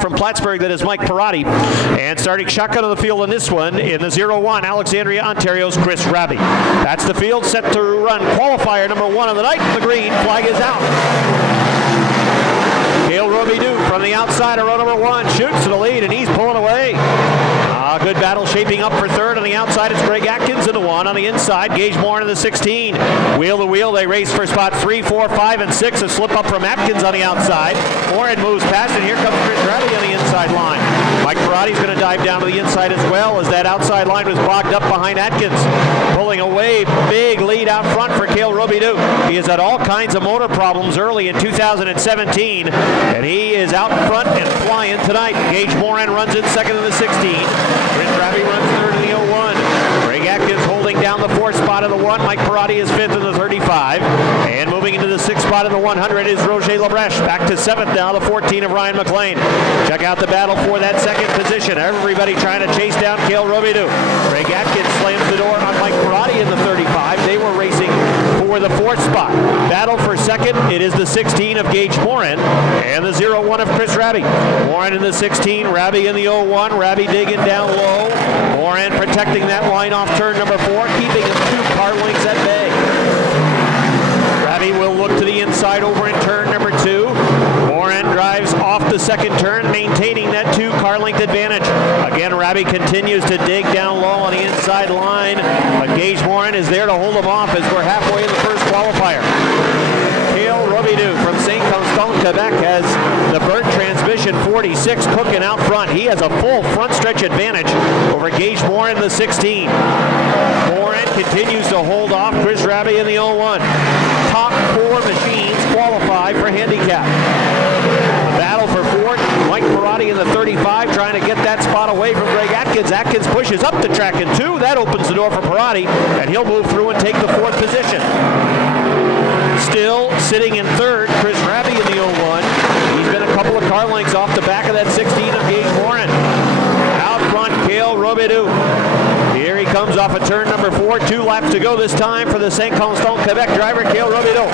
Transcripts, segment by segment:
From Plattsburgh, that is Mike Perotti. And starting shotgun on the field in this one, in the 0-1, Alexandria, Ontario's Chris Raby. That's the field, set to run qualifier number 1 of the night. The green flag is out. Cale Robidoux from the outside of row number 1 shoots to the lead, and he's pulling away. Good battle shaping up for third. On the outside, it's Greg Atkins in the 1. On the inside, Gage Moore in the 16. Wheel to wheel, they race for spot 3, 4, 5, and 6. A slip up from Atkins on the outside. Moore moves past, and here comes Chris Raby on the inside line. Mike Perotti's going to dive down to the inside as well, as that outside line was bogged up behind Atkins. Pulling away, big lead out front for Cale Robidoux. He has had all kinds of motor problems early in 2017, and he is out front and flying tonight. Gage Moore runs in second in the 16. Chris Raby runs third in the 0-1. Greg Atkins holding down the 4th spot of the 1. Mike Perotti is 5th in the 35. And moving into the 6th spot in the 100 is Roger Labreche. Back to 7th now, the 14 of Ryan Mclean. Check out the battle for that 2nd position. Everybody trying to chase down Cale Robidoux. Greg Atkins slams the door on Mike Perotti in the 35. They were racing for the 4th spot. Battle for 2nd, it is the 16 of Gage Morin and the 0-1 of Chris Raby. Morin in the 16, Raby in the 0-1. Raby digging down low. Morin protecting that line off turn number 4, keeping him 2 car lengths at bay. Raby will look to the inside over in turn number 2. Morin drives off the 2nd turn, maintaining that 2 car length advantage. Again, Raby continues to dig down low on the inside line, but Gage Morin is there to hold him off as we're halfway in the first qualifier. Cale Robidoux from St. Constant, Quebec has the Burt transmission 46 cooking out front. He has a full front stretch advantage over Gage Morin in the 16. Morin continues to hold off Chris Raby in the 0-1. Top 4 machines qualify for handicap. Battle for 4th. Mike Perotti in the 35 trying to get that spot away from Greg Atkins. Atkins pushes up the track in 2. That opens the door for Perotti, and he'll move through and take the 4th position. Still sitting in 3rd, Chris Raby in the 0-1. He's been a couple of car lengths off the back of that 16 of Gage Morin. Out front, Cale Robidoux. Here he comes off of turn number 4. 2 laps to go this time for the St. Constant, Quebec driver, Cale Robidoux.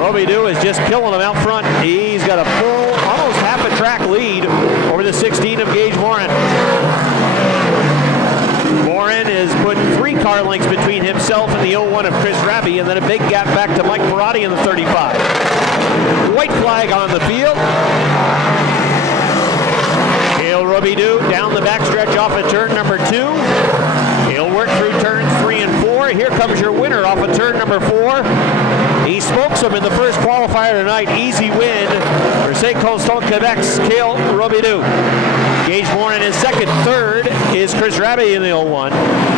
Robidoux is just killing him out front. He's got a full, almost half a track lead over the 16 of Gage Morin. Morin has put 3 car lengths between himself and the 0-1 of Chris Raby, and then a big gap back to Mike Perotti in the 35. White flag on the field. Cale Robidoux down the backstretch off of turn number 2. He'll work through turns 3 and 4. Here comes your winner off of turn number 4. He smokes him in the first qualifier tonight. Easy win for St. Constant, Quebec's Cale Robidoux. Gage Morin is 2nd. 3rd is Chris Raby in the 0-1.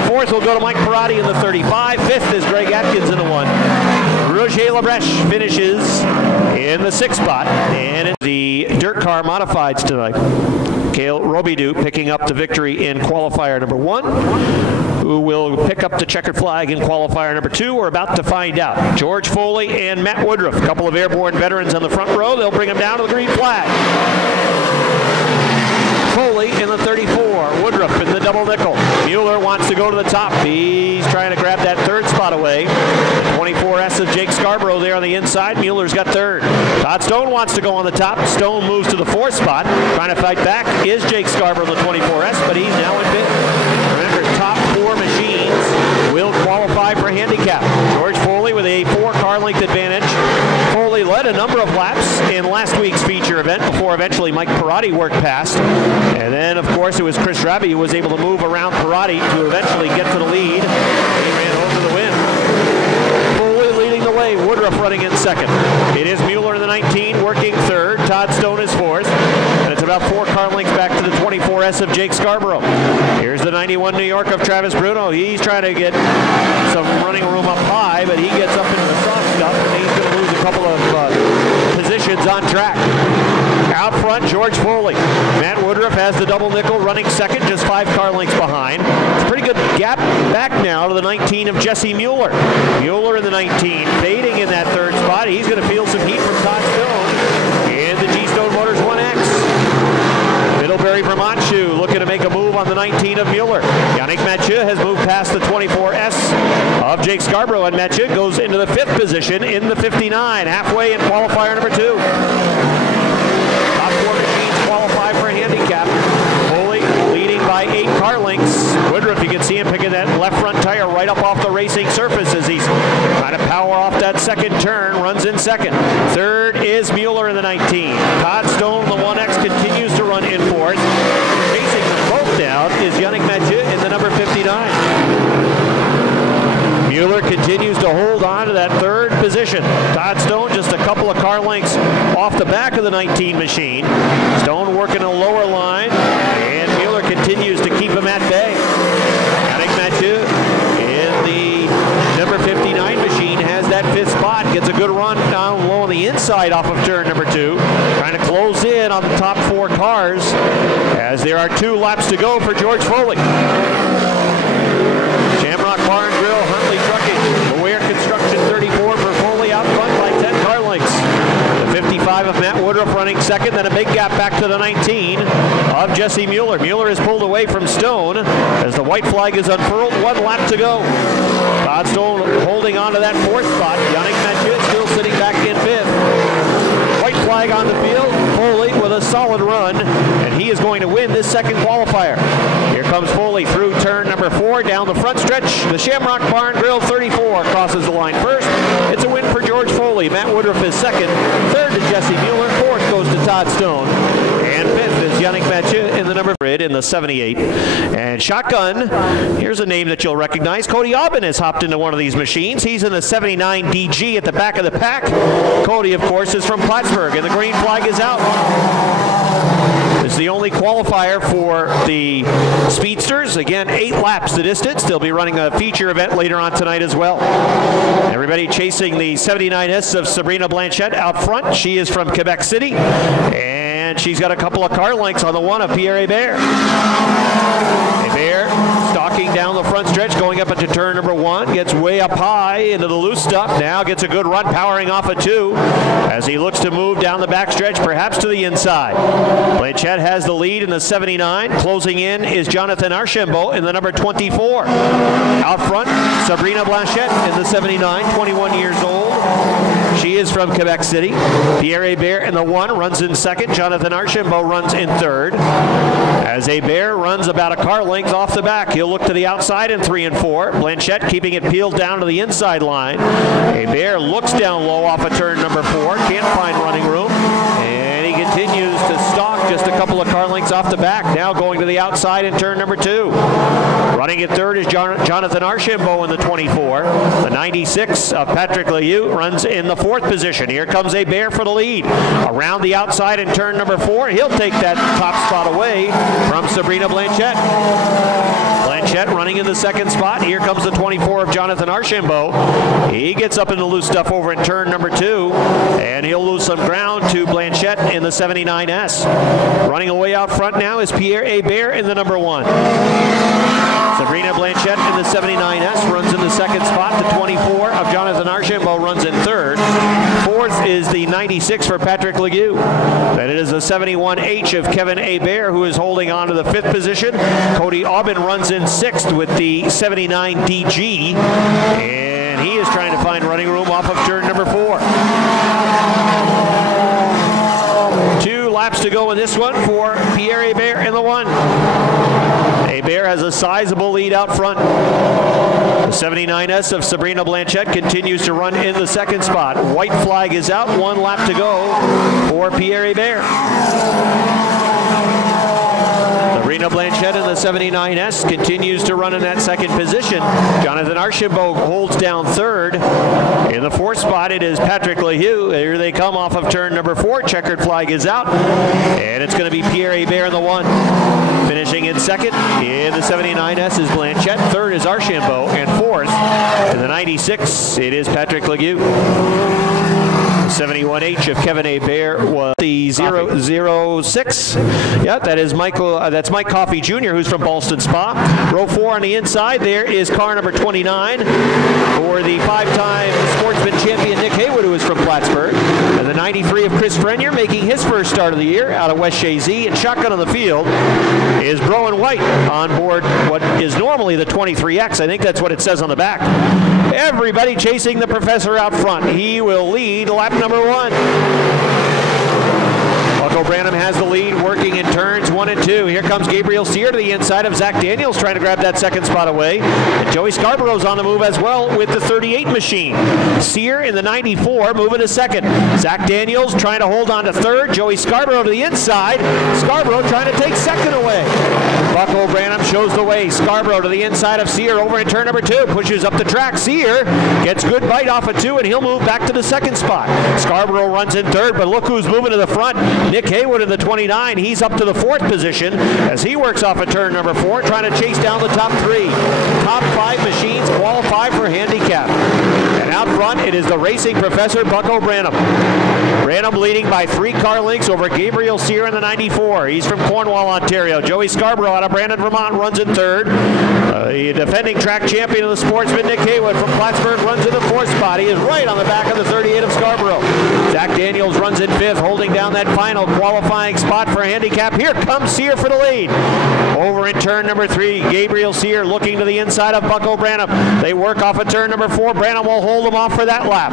4th will go to Mike Perotti in the 35. 5th is Greg Atkins in the 1. Roger Labreche finishes in the 6th spot. And in the dirt car modifieds tonight, Cale Robidoux picking up the victory in qualifier number 1. Who will pick up the checkered flag in qualifier number 2? We're about to find out. George Foley and Matt Woodruff, a couple of Airborne veterans on the front row. They'll bring him down to the green flag. Foley in the 34, Woodruff in the double nickel. Mueller wants to go to the top. He's trying to grab that 3rd spot away. The 24S of Jake Scarborough there on the inside. Mueller's got 3rd. Todd Stone wants to go on the top. Stone moves to the 4th spot. Trying to fight back is Jake Scarborough, the 24S, but he's now in 5th. Remember, top 4 machines will qualify for handicap. George Foley with a 4 car length advantage. Foley led a number of laps in last week's feature event before eventually Mike Perotti worked past. And then, of course, it was Chris Raby who was able to move around Perotti to eventually get to the lead. He ran home to the win. Foley leading the way, Woodruff running in 2nd. It is Mueller in the 19, working 3rd. Todd Stone is 4th. And it's about 4 car lengths back to the 24S of Jake Scarborough. Here's the 91 New York of Travis Bruno. He's trying to get some running room up high, but he gets up into the soft stuff, and he's going to lose a couple of positions on track. Out front, George Foley. Matt Woodruff has the double nickel, running 2nd, just 5 car lengths behind. It's a pretty good gap back now to the 19 of Jesse Mueller. Mueller in the 19, fading in that 3rd spot. He's going to feel some heat from Todd Stone in the G-Stone Motors 1X. Middlebury Vermont shoe looking to make a move on the 19 of Mueller. Yannick Mathieu has moved past the 24S of Jake Scarborough, and Mathieu goes into the 5th position in the 59, halfway in qualifier number 2. Top 4 machines qualify 8 car lengths. Woodruff, you can see him picking that left front tire right up off the racing surface as he's trying to power off that second turn, runs in second. Third is Mueller in the 19. Todd Stone, the 1X, continues to run in fourth. Chasing them both down is Yannick Mathieu in the number 59. Mueller continues to hold on to that third position. Todd Stone just a couple of car lengths off the back of the 19 machine. Stone working a lower line, and Mueller continues to keep him at bay. Yannick Mathieu in the number 59 machine has that 5th spot, gets a good run down low on the inside off of turn number 2, trying to close in on the top 4 cars as there are 2 laps to go for George Foley. Shamrock Bar and Grill, Huntley Trucking, Aware Construction 34 for Foley out front by 10 car lengths. The 55 of Matt Woodruff running second, then a big gap back to the 19 of Jesse Mueller. Mueller is pulled away from Stone as the white flag is unfurled. 1 lap to go. Todd Stone holding on to that 4th spot. Yannick Mathieu still sitting back in 5th. White flag on the field. Foley with a solid run, and he is going to win this second qualifier. Here comes Foley through turn number 4 down the front stretch. The Shamrock Bar and Grill 34 crosses the line first. It's a win for George Foley. Matt Woodruff is second. Third to Jesse Mueller. Fourth goes to Todd Stone. And 5th is Yannick Mathieu in the number 3 in the 78. And shotgun, here's a name that you'll recognize. Cody Aubin has hopped into one of these machines. He's in the 79 DG at the back of the pack. Cody, of course, is from Plattsburgh, and the green flag is out. This is the only qualifier for the Speedsters. Again, 8 laps the distance. They'll be running a feature event later on tonight as well. Everybody chasing the 79S of Sabrina Blanchette out front. She is from Quebec City, and she's got a couple of car lengths on the 1 of Pierre Hébert. Hébert stalking down the front stretch, going up into turn number 1, gets way up high into the loose stuff. Now gets a good run, powering off a 2 as he looks to move down the back stretch, perhaps to the inside. Blanchette has the lead in the 79. Closing in is Jonathan Archambault in the number 24. Out front, Sabrina Blanchette in the 79, 21 years old. She is from Quebec City. Pierre Hébert in the 1 runs in second. Jonathan Archambault runs in third. As Hébert runs about a car length off the back, he'll look to the outside in 3 and 4. Blanchette keeping it peeled down to the inside line. Hébert looks down low off of turn number 4. Can't find running room. And he continues to stalk just a couple of car lengths off the back. Now going to the outside in turn number 2. Running at third is Jonathan Archambault in the 24. The 96 of Patrick Liu runs in the 4th position. Here comes Hébert for the lead. Around the outside in turn number 4. He'll take that top spot away from Sabrina Blanchette. Blanchette running in the 2nd spot. Here comes the 24 of Jonathan Archambault. He gets up in the loose stuff over in turn number 2, and he'll lose some ground to Blanchette in the 79S. Running away out front now is Pierre Hébert in the number 1. Sabrina Blanchette in the 79S runs in the 2nd spot. The 24 of Jonathan Archambault runs in 3rd. 4th is the 96 for Patrick Liu. Then it is the 71H of Kevin Hébert, who is holding on to the 5th position. Cody Aubin runs in 6th with the 79 DG, and he is trying to find running room off of turn number 4. 2 laps to go in this one for Pierre Hébert in the 1. Hébert has a sizable lead out front. The 79S of Sabrina Blanchette continues to run in the 2nd spot. White flag is out. 1 lap to go for Pierre Hébert. Sabrina Blanchette in the 79S continues to run in that 2nd position. Jonathan Archambault holds down 3rd. In the 4th spot, it is Patrick Liu. Here they come off of turn number 4. Checkered flag is out, and it's going to be Pierre Hébert in the 1. Finishing in 2nd in the 79S is Blanchette. 3rd is Archambault, and 4th in the 96, it is Patrick Liu. 71H of Kevin Hébert was the 006. Yeah, that is Michael. That's Mike Coffey Jr., who's from Ballston Spa. Row 4 on the inside. There is car number 29 for the 5-time sportsman champion Nick Haywood, who is from Plattsburgh. And the 93 of Chris Frenier, making his first start of the year out of West Shazy. And shotgun on the field is Broen White on board what is normally the 23X. I think that's what it says on the back. Everybody chasing the professor out front. He will lead lap number 1. Buck Bucko Branham has the lead, working in turns 1 and 2. Here comes Gabriel Sear to the inside of Zach Daniels, trying to grab that second spot away. And Joey Scarborough's on the move as well with the 38 machine. Sear in the 94 moving to second. Zach Daniels trying to hold on to third. Joey Scarborough to the inside. Scarborough trying to take second away. Bucko Branham shows the way. Scarborough to the inside of Sear over in turn number 2. Pushes up the track. Sear gets good bite off of 2, and he'll move back to the second spot. Scarborough runs in third, but look who's moving to the front. Nick Haywood in the 29. He's up to the 4th position as he works off of turn number 4, trying to chase down the top 3. Top 5 machines qualify for handicap. And out front, it is the racing professor, Bucko Branham. Branham leading by 3 car lengths over Gabriel Sear in the 94. He's from Cornwall, Ontario. Joey Scarborough out of Brandon, Vermont runs in third. The defending track champion of the Sportsman, Nick Haywood from Plattsburgh, runs in the 4th spot. He is right on the back of the 38 of Scarborough. Zach Daniels runs in 5th, holding down that final qualifying spot for handicap. Here comes Sear for the lead. Over in turn number 3, Gabriel Sear looking to the inside of Bucko Branham. They work off of turn number 4. Branham will hold him off for that lap.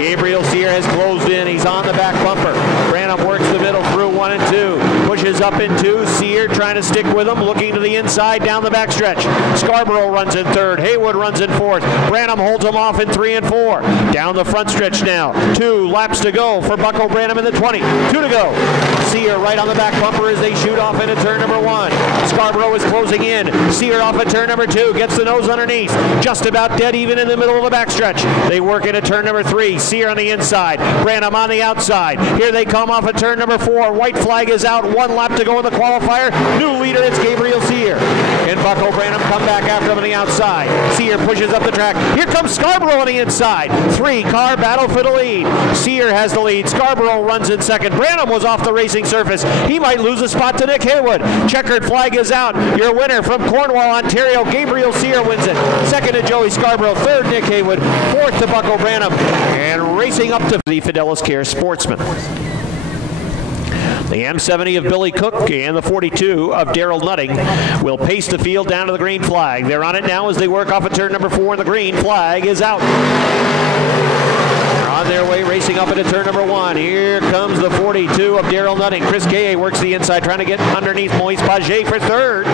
Gabriel Sear has closed in. He's on the back bumper. Branham works the middle through 1 and 2. Pushes up in 2. Sear trying to stick with him, looking to the inside down the backstretch. Scarborough runs in 3rd. Haywood runs in 4th. Branham holds him off in 3 and 4. Down the front stretch now. 2 laps to go for Bucko Branham in the 20. 2 to go. Sear right on the back bumper as they shoot off into turn number 1. Scarborough is closing in. Sear off at turn number 2. Gets the nose underneath. Just about dead even in the middle of the backstretch. They work into turn number 3. Sear on the inside. Branham on the outside. Here they come off at turn number 4. White flag is out. 1 lap to go in the qualifier. New leader, it's Gabriel Sear. And Bucko Branham come back after him on the outside. Sear pushes up the track. Here comes Scarborough on the inside. 3-car battle for the lead. Sear has the lead. Scarborough runs in second. Branham was off the racing surface. He might lose a spot to Nick Haywood. Checkered flag is out. Your winner from Cornwall, Ontario, Gabriel Sear wins it. Second to Joey Scarborough. Third, Nick Haywood. Fourth to Bucko Branham. And racing up to the Fidelis Care Sportsman. The M70 of Billy Cook and the 42 of Daryl Nutting will pace the field down to the green flag. They're on it now as they work off at turn number 4, and the green flag is out. They're on their way, racing up into turn number 1. Here comes the 42 of Daryl Nutting. Chris Kaye works the inside, trying to get underneath Moise Paget for third.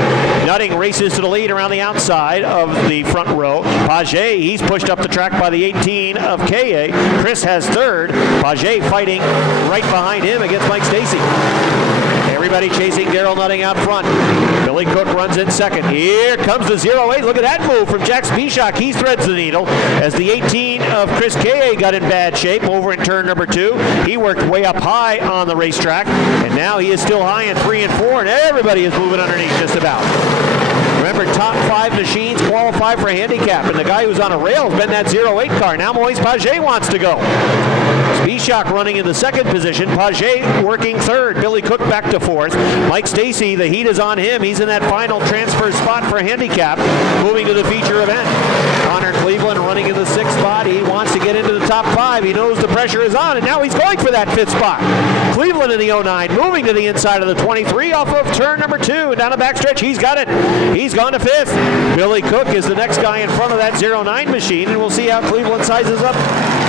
Nutting races to the lead around the outside of the front row. Paget, he's pushed up the track by the 18 of Kaye. Chris has third. Paget fighting right behind him against Mike Stacy. Everybody chasing Daryl Nutting out front. Billy Cook runs in second. Here comes the 08. Look at that move from Jack Spishak. He threads the needle as the 18 of Chris Kaye got in bad shape over in turn number 2. He worked way up high on the racetrack, and now he is still high in 3 and 4, and everybody is moving underneath just about. Remember, top 5 machines qualify for handicap, and the guy who's on a rail has been that 08 car. Now Moise Paget wants to go. Spishak running in the second position. Paget working third. Billy Cook back to fourth. Mike Stacy, the heat is on him. He's in that final transfer spot for handicap, moving to the feature event. Connor Cleveland running in the 6th spot. He wants to get into the top 5. He knows the pressure is on, and now he's going for that 5th spot. Cleveland in the 09, moving to the inside of the 23 off of turn number 2. And down the backstretch, he's got it. He's gone to 5th. Billy Cook is the next guy in front of that 09 machine, and we'll see how Cleveland sizes up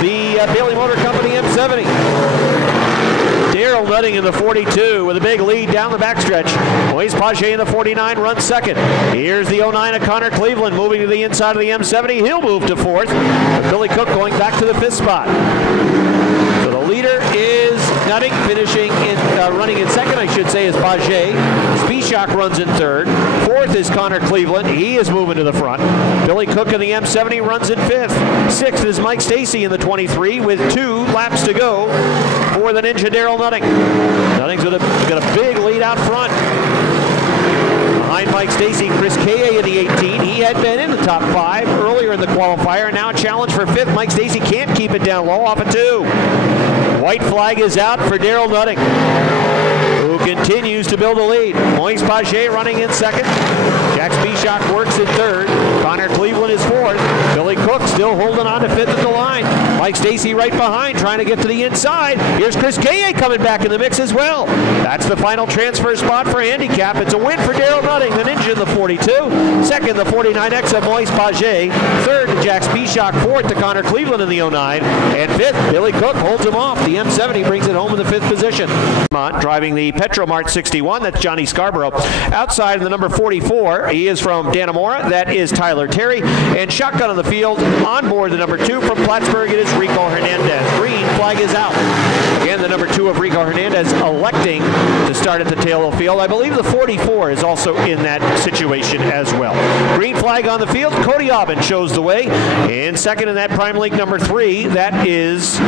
the Bailey Motor Company M70. Daryl Nutting in the 42 with a big lead down the backstretch. Moise Paget in the 49 runs second. Here's the 09 of Connor Cleveland moving to the inside of the M70. He'll move to 4th. But Billy Cook going back to the 5th spot. So the leader is Nutting, finishing in running in second, I should say, is Paget. Spishak runs in 3rd. 4th is Connor Cleveland. He is moving to the front. Billy Cook in the M70 runs in 5th. 6th is Mike Stacy in the 23 with 2 laps to go for the Ninja Daryl Nutting. Nutting's got a big lead out front. Behind Mike Stacy, Chris Kaye in the 18. He had been in the top 5 earlier in the qualifier. Now a challenge for 5th. Mike Stacy can't keep it down low off of 2. White flag is out for Daryl Nutting, who continues to build a lead. Moise Paget running in second. Jack Spishak works in third. Connor Cleveland is fourth. Billy Cook still holding on to fifth at the line. Mike Stacy right behind, trying to get to the inside. Here's Chris Gaye coming back in the mix as well. That's the final transfer spot for handicap. It's a win for Daryl Nutting, the Ninja in the 42. Second, the 49X of Moise Paget. Third, to Jack Spishak. Fourth, to Connor Cleveland in the 09. And fifth, Billy Cook holds him off. The M70 brings it home in the fifth position. Driving the Petromart 61, that's Johnny Scarborough. Outside in the number 44, he is from Dannemora. That is Tyler Terry. And shotgun on the field, on board the number 2 from Plattsburgh, it is Rico Hernandez. Green flag is out. Again, the number 2 of Rico Hernandez electing to start at the tail of the field. I believe the 44 is also in that situation as well. Green flag on the field. Cody Aubin shows the way. In second in that Prime League number 3, that is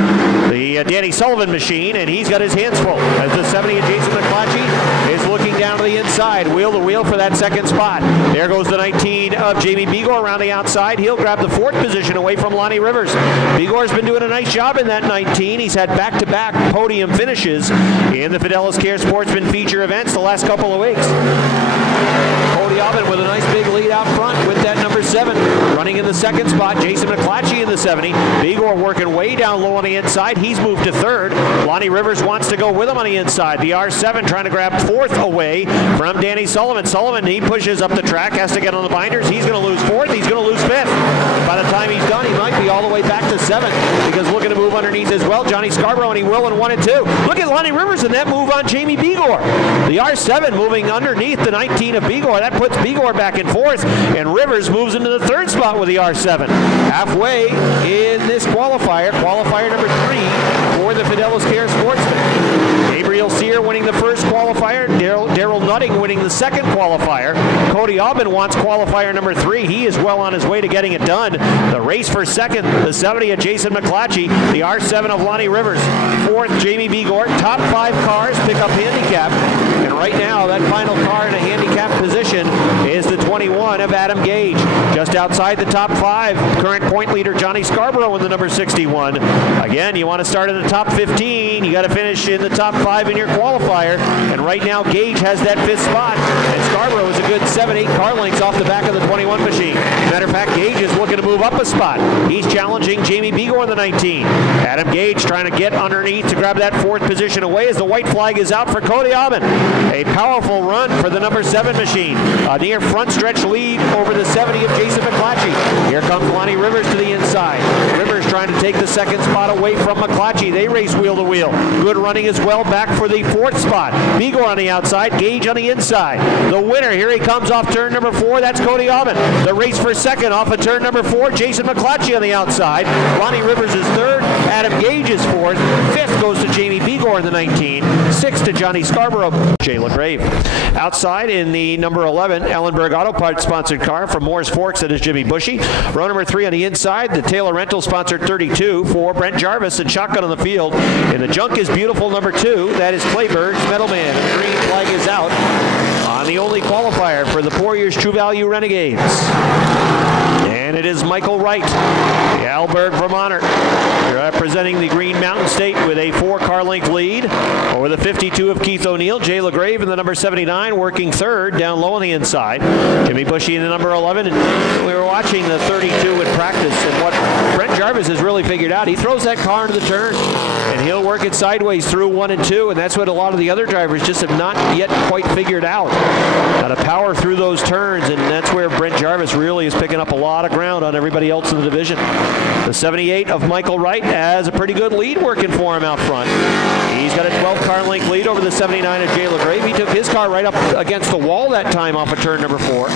the Danny Sullivan machine, and he's got his hands full as the 70 of Jason McClatchy is looking down to the inside, wheel to wheel for that second spot. There goes the 19 of Jamie Begor around the outside. He'll grab the 4th position away from Lonnie Rivers. Begor's been doing a nice job in that 19. He's had back-to-back podium finishes in the Fidelis Care Sportsman feature events the last couple of weeks. Cody Aubin with a nice big lead out front with that number 7. Running in the second spot, Jason McClatchy in the 70. Begor working way down low on the inside. He's moved to third. Lonnie Rivers wants to go with him on the inside. The R7 trying to grab 4th away from Danny Sullivan. Sullivan, he pushes up the track, has to get on the binders. He's going to lose 4th. He's going to lose 5th. By the time he's done, he might be all the way back to 7th because looking to move underneath as well. Johnny Scarborough, and he will in 1 and 2. Look at Lonnie Rivers and that move on Jamie Begor. The R7 moving underneath the 19 of Begor. That puts Begor back in 4th, and Rivers moves into the 3rd spot with the R7. Halfway in this qualifier number 3 for the Fidelis Care Sportsman. Gabriel Sear winning the first qualifier. Daryl Nutting winning the second qualifier. Cody Aubin wants qualifier number 3. He is well on his way to getting it done. The race for second, the 70 of Jason McClatchy. The R7 of Lonnie Rivers. 4th, Jamie Begor. Top 5 cars pick up handicap. And right now, that final car in a handicap position is the 21 of Adam Gage. Just outside the top 5, current point leader Johnny Scarborough in the number 61. Again, you want to start in the top 15. You got to finish in the top 5 in your qualifier. And right now, Gage has that 5th spot. And Scarborough is a good 7-8 car lengths off the back of the 21 machine. Matter of fact, Gage is looking to move up a spot. He's challenging Jamie Begor in the 19. Adam Gage trying to get underneath to grab that 4th position away as the white flag is out for Cody Aubin. A powerful run for the number 7 machine. A near front stretch lead over the 70 of Jason McClatchy. Here comes Lonnie Rivers to the inside. Rivers trying to take the 2nd spot away from McClatchy. They race wheel to wheel. Good running as well back for the 4th spot. Begor on the outside, Gage on the inside. The winner, here he comes off turn number 4. That's Cody Aubin. The race for second off of turn number 4. Jason McClatchy on the outside. Lonnie Rivers is 3rd. Adam Gage is 4th. 5th goes to Jamie Begor in the 19. 6th to Johnny Scarborough. Jay LaGrave. Outside in the number 11, Ellenberg Auto Parts sponsored car from Moore's Forks, that is Jimmy Bushy. Row number 3 on the inside, the Taylor Rental sponsored 32 for Brent Jarvis, and shotgun on the field. And the junk is beautiful number 2, that is Clayburgh's Metalman. The green flag is out on the only qualifier for the Poiriers True Value Renegades. And it is Michael Wright, the Alberg Vermonter, representing the Green Mountain State with a 4-car length lead over the 52 of Keith O'Neill. Jay LaGrave in the number 79 working 3rd down low on the inside. Jimmy Bushy in the number 11. And we were watching the 32 in practice, and what Brent Jarvis has really figured out, he throws that car into the turn and he'll work it sideways through 1 and 2, and that's what a lot of the other drivers just have not yet quite figured out. Got to power through those turns, and that's where Brent Jarvis really is picking up a lot of ground on everybody else in the division. The 78 of Michael Wright has a pretty good lead working for him out front. He's got a 12-car length lead over the 79 of Jay LaGrave. He took his car right up against the wall that time off of turn number 4.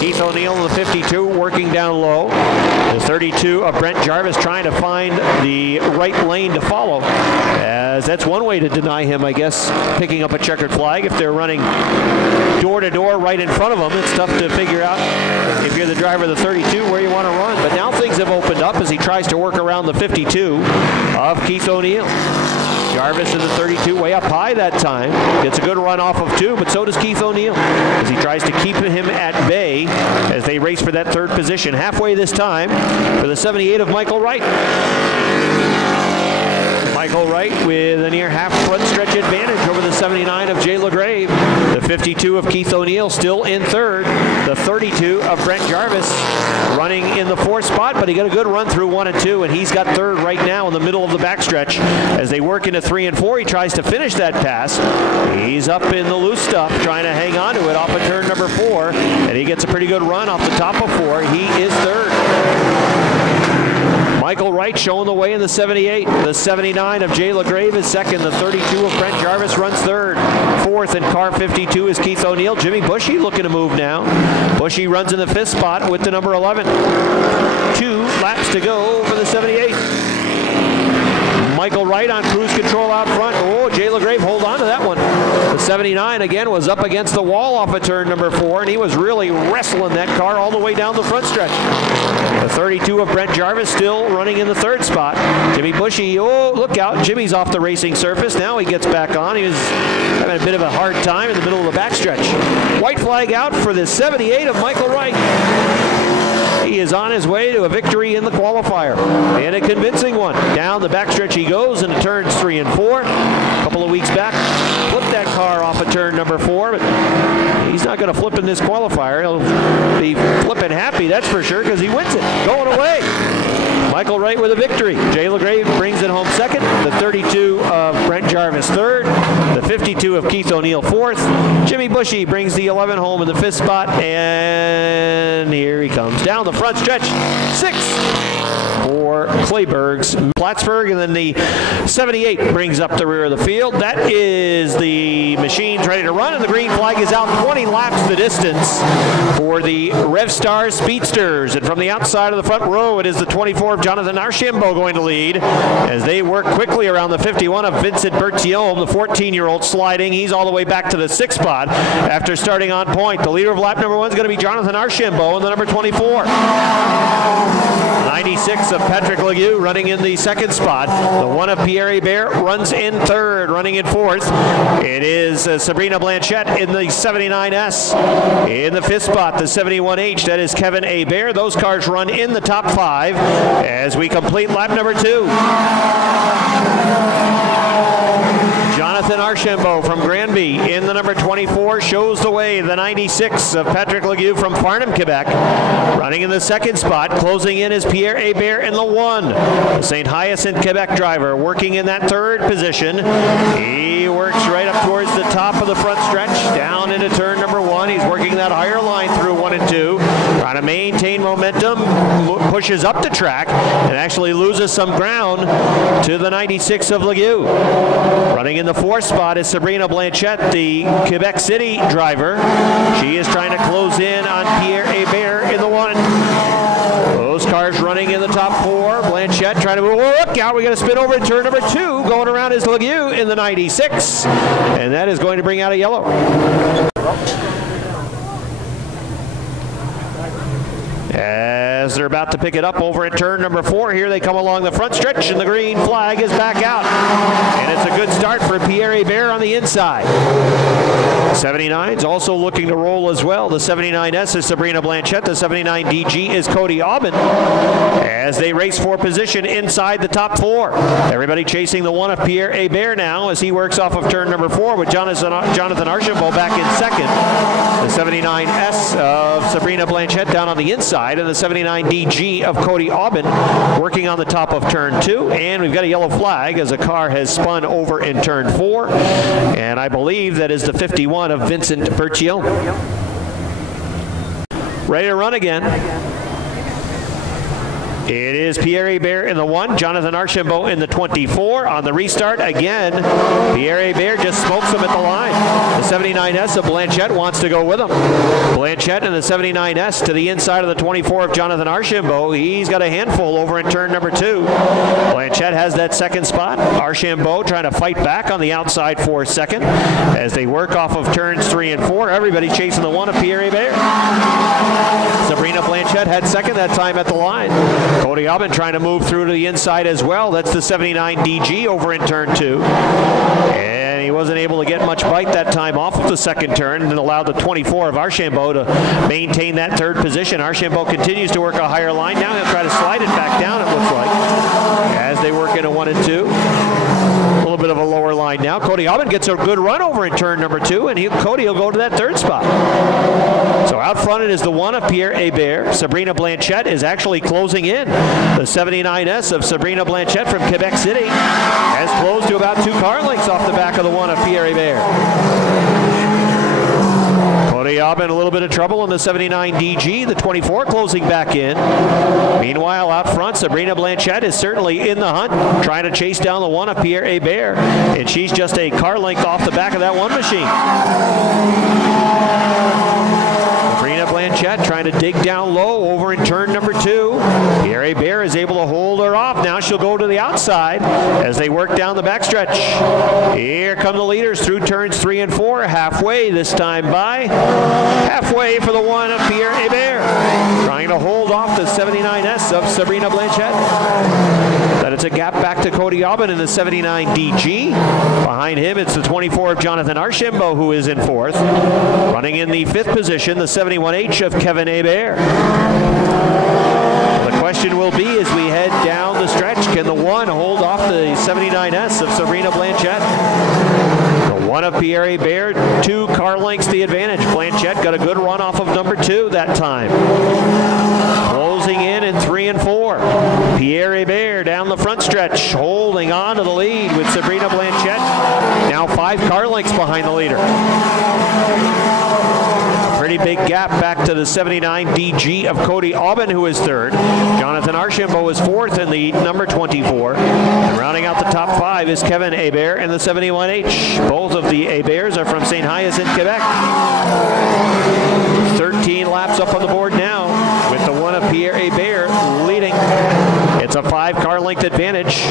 Keith O'Neill in the 52 working down low. The 32 of Brent Jarvis trying to find the right lane to follow, as that's one way to deny him, I guess, picking up a checkered flag. If they're running door-to-door right in front of him, it's tough to figure out, if you're the driver of the 32, where you want to run. But now things have opened up as he tries to work around the 52 of Keith O'Neill. Jarvis in the 32 way up high that time. Gets a good run off of 2, but so does Keith O'Neill as he tries to keep him at bay as they race for that 3rd position. Halfway this time for the 78 of Michael Wright. Michael Wright with a near half front stretch advantage over the 79 of Jay LaGrave. The 52 of Keith O'Neill still in third. The 32 of Brent Jarvis running in the fourth spot, but he got a good run through 1 and 2, and he's got third right now in the middle of the backstretch. As they work into 3 and 4, he tries to finish that pass. He's up in the loose stuff, trying to hang on to it off of turn number 4, and he gets a pretty good run off the top of 4. He is third. Michael Wright showing the way in the 78. The 79 of Jay LaGrave is second. The 32 of Brent Jarvis runs third. Fourth in car 52 is Keith O'Neill. Jimmy Bushy looking to move now. Bushy runs in the 5th spot with the number 11. 2 laps to go for the 78. Michael Wright on cruise control out front. Oh, Jay LaGrave, hold on to that one. The 79 again was up against the wall off of turn number 4, and he was really wrestling that car all the way down the front stretch. The 32 of Brent Jarvis still running in the 3rd spot. Jimmy Bushy, oh, look out. Jimmy's off the racing surface. Now he gets back on. He was having a bit of a hard time in the middle of the backstretch. White flag out for the 78 of Michael Wright. He is on his way to a victory in the qualifier, and a convincing one. Down the backstretch he goes into turns 3 and 4. A couple of weeks back, flipped that car off of turn number 4, but he's not going to flip in this qualifier. He'll be flipping happy, that's for sure, because he wins it. Going away. Michael Wright with a victory. Jay LaGrave brings it home second. The 32 of Brent Jarvis third. The 52 of Keith O'Neill fourth. Jimmy Bushy brings the 11 home in the 5th spot, and here he comes down the front stretch. 6 for Clayburgh's Plattsburgh, and then the 78 brings up the rear of the field. That is the machines ready to run, and the green flag is out. 20 laps the distance for the RevStar Speedsters, and from the outside of the front row, it is the 24 of Jonathan Archambault going to lead as they work quickly around the 51 of Vincent Berthiaume, the 14-year-old sliding. He's all the way back to the 6th spot after starting on point. The leader of lap number 1 is going to be Jonathan Archambault in the number 24. 96 of Patrick Legueux running in the 2nd spot. The 1 of Pierre Hebert runs in 3rd, running in 4th. It is Sabrina Blanchette in the 79S. In the 5th spot, the 71H, that is Kevin Hebert. Those cars run in the top 5 as we complete lap number 2. Jonathan Archambault from Granby in the number 24 shows the way. The 96 of Patrick Legueux from Farnham, Quebec. Running in the 2nd spot, closing in is Pierre Hebert in the 1. The St. Hyacinthe, Quebec driver working in that 3rd position. He works right up towards the top of the front stretch, down into turn number 1. He's working that higher line through 1 and 2. Trying to maintain momentum, pushes up the track, and actually loses some ground to the 96 of Legueux. Running in the 4th spot is Sabrina Blanchette, the Quebec City driver. She is trying to close in on Pierre Hebert in the 1. Those cars running in the top 4. Blanchette trying to move. Oh, look out, we got to spin over in turn number 2. Going around is Legueux in the 96. And that is going to bring out a yellow. As they're about to pick it up over at turn number 4, here they come along the front stretch, and the green flag is back out. And it's a good start for Pierre Hebert on the inside. 79's also looking to roll as well. The 79S is Sabrina Blanchette. The 79 DG is Cody Aubin as they race for position inside the top 4. Everybody chasing the 1 of Pierre Hebert now as he works off of turn number 4 with Jonathan Archambault back in 2nd. The 79S of Sabrina Blanchette down on the inside, and the 79 DG of Cody Aubin working on the top of turn 2. And we've got a yellow flag as a car has spun over in turn 4. And I believe that is the 51 of Vincent Berthiaume. Ready to run again. It is Pierre Hebert in the 1, Jonathan Archambault in the 24. On the restart again, Pierre Hebert just smokes him at the line. The 79S of Blanchette wants to go with him. Blanchette in the 79S to the inside of the 24 of Jonathan Archambault. He's got a handful over in turn number 2. Blanchette has that 2nd spot. Archambault trying to fight back on the outside for 2nd as they work off of turns 3 and 4. Everybody chasing the 1 of Pierre Hebert. Sabrina Blanchette had 2nd that time at the line. Cody Aubin trying to move through to the inside as well. That's the 79 DG over in turn 2. And he wasn't able to get much bite that time off of the 2nd turn and allowed the 24 of Archambault to maintain that 3rd position. Archambault continues to work a higher line. Now he'll try to slide it back down, it looks like, as they work into 1 and 2. little bit of a lower line now. Cody Aubin gets a good run over in turn number 2, and Cody will go to that third spot. So out front it is the 1 of Pierre Hébert. Sabrina Blanchette is actually closing in. The 79S of Sabrina Blanchette from Quebec City has closed to about 2 car lengths off the back of the 1 of Pierre Hébert. Cody Aubin a little bit of trouble in the 79 DG, the 24 closing back in. Meanwhile, out front, Sabrina Blanchette is certainly in the hunt, trying to chase down the 1 of Pierre Hébert, and she's just a car length off the back of that 1 machine. Sabrina Blanchette trying to dig down low over in turn number 2. Pierre Hébert is able to hold her off. Now she'll go to the outside as they work down the backstretch. Here come the leaders through turns 3 and 4. Halfway this time by. Halfway for the 1 of Pierre Hébert. Trying to hold off the 79S of Sabrina Blanchette. That it's a gap back to Cody Aubin in the 79 DG. Behind him, it's the 24 of Jonathan Archambault who is in 4th. Running in the 5th position, the 71H of Kevin Hébert. The question will be as we head down the stretch, can the 1 hold off the 79S of Sabrina Blanchette? The 1 of Pierre Hébert, 2 car lengths the advantage. Blanchette got a good run off of number 2 that time. Closing in 3 and 4. Pierre Hébert down the front stretch, holding on to the lead with Sabrina Blanchette. Now 5 car lengths behind the leader. Pretty big gap back to the 79 DG of Cody Aubin, who is 3rd. Jonathan Archambault is 4th in the number 24. And rounding out the top 5 is Kevin Hébert in the 71H. Both of the Héberts are from St. Hyacinthe, Quebec. 13 laps up on the board now with the 1 of Pierre Hébert leading. It's a 5 car length advantage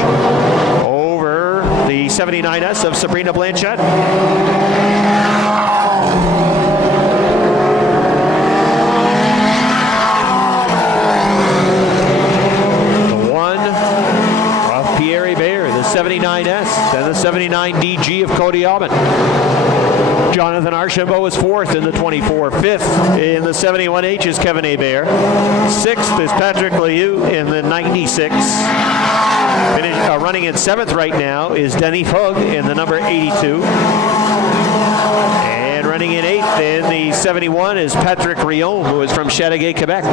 over the 79S of Sabrina Blanchette. The 1 of Pierre Hébert, the 79S, then the 79 DG of Cody Aubin. Jonathan Archambault is 4th in the 24. 5th in the 71H is Kevin Hébert. 6th is Patrick Liu in the 96. Running in 7th right now is Denis Hug in the number 82. And running in 8th in the 71 is Patrick Rion, who is from Chateauguay, Quebec.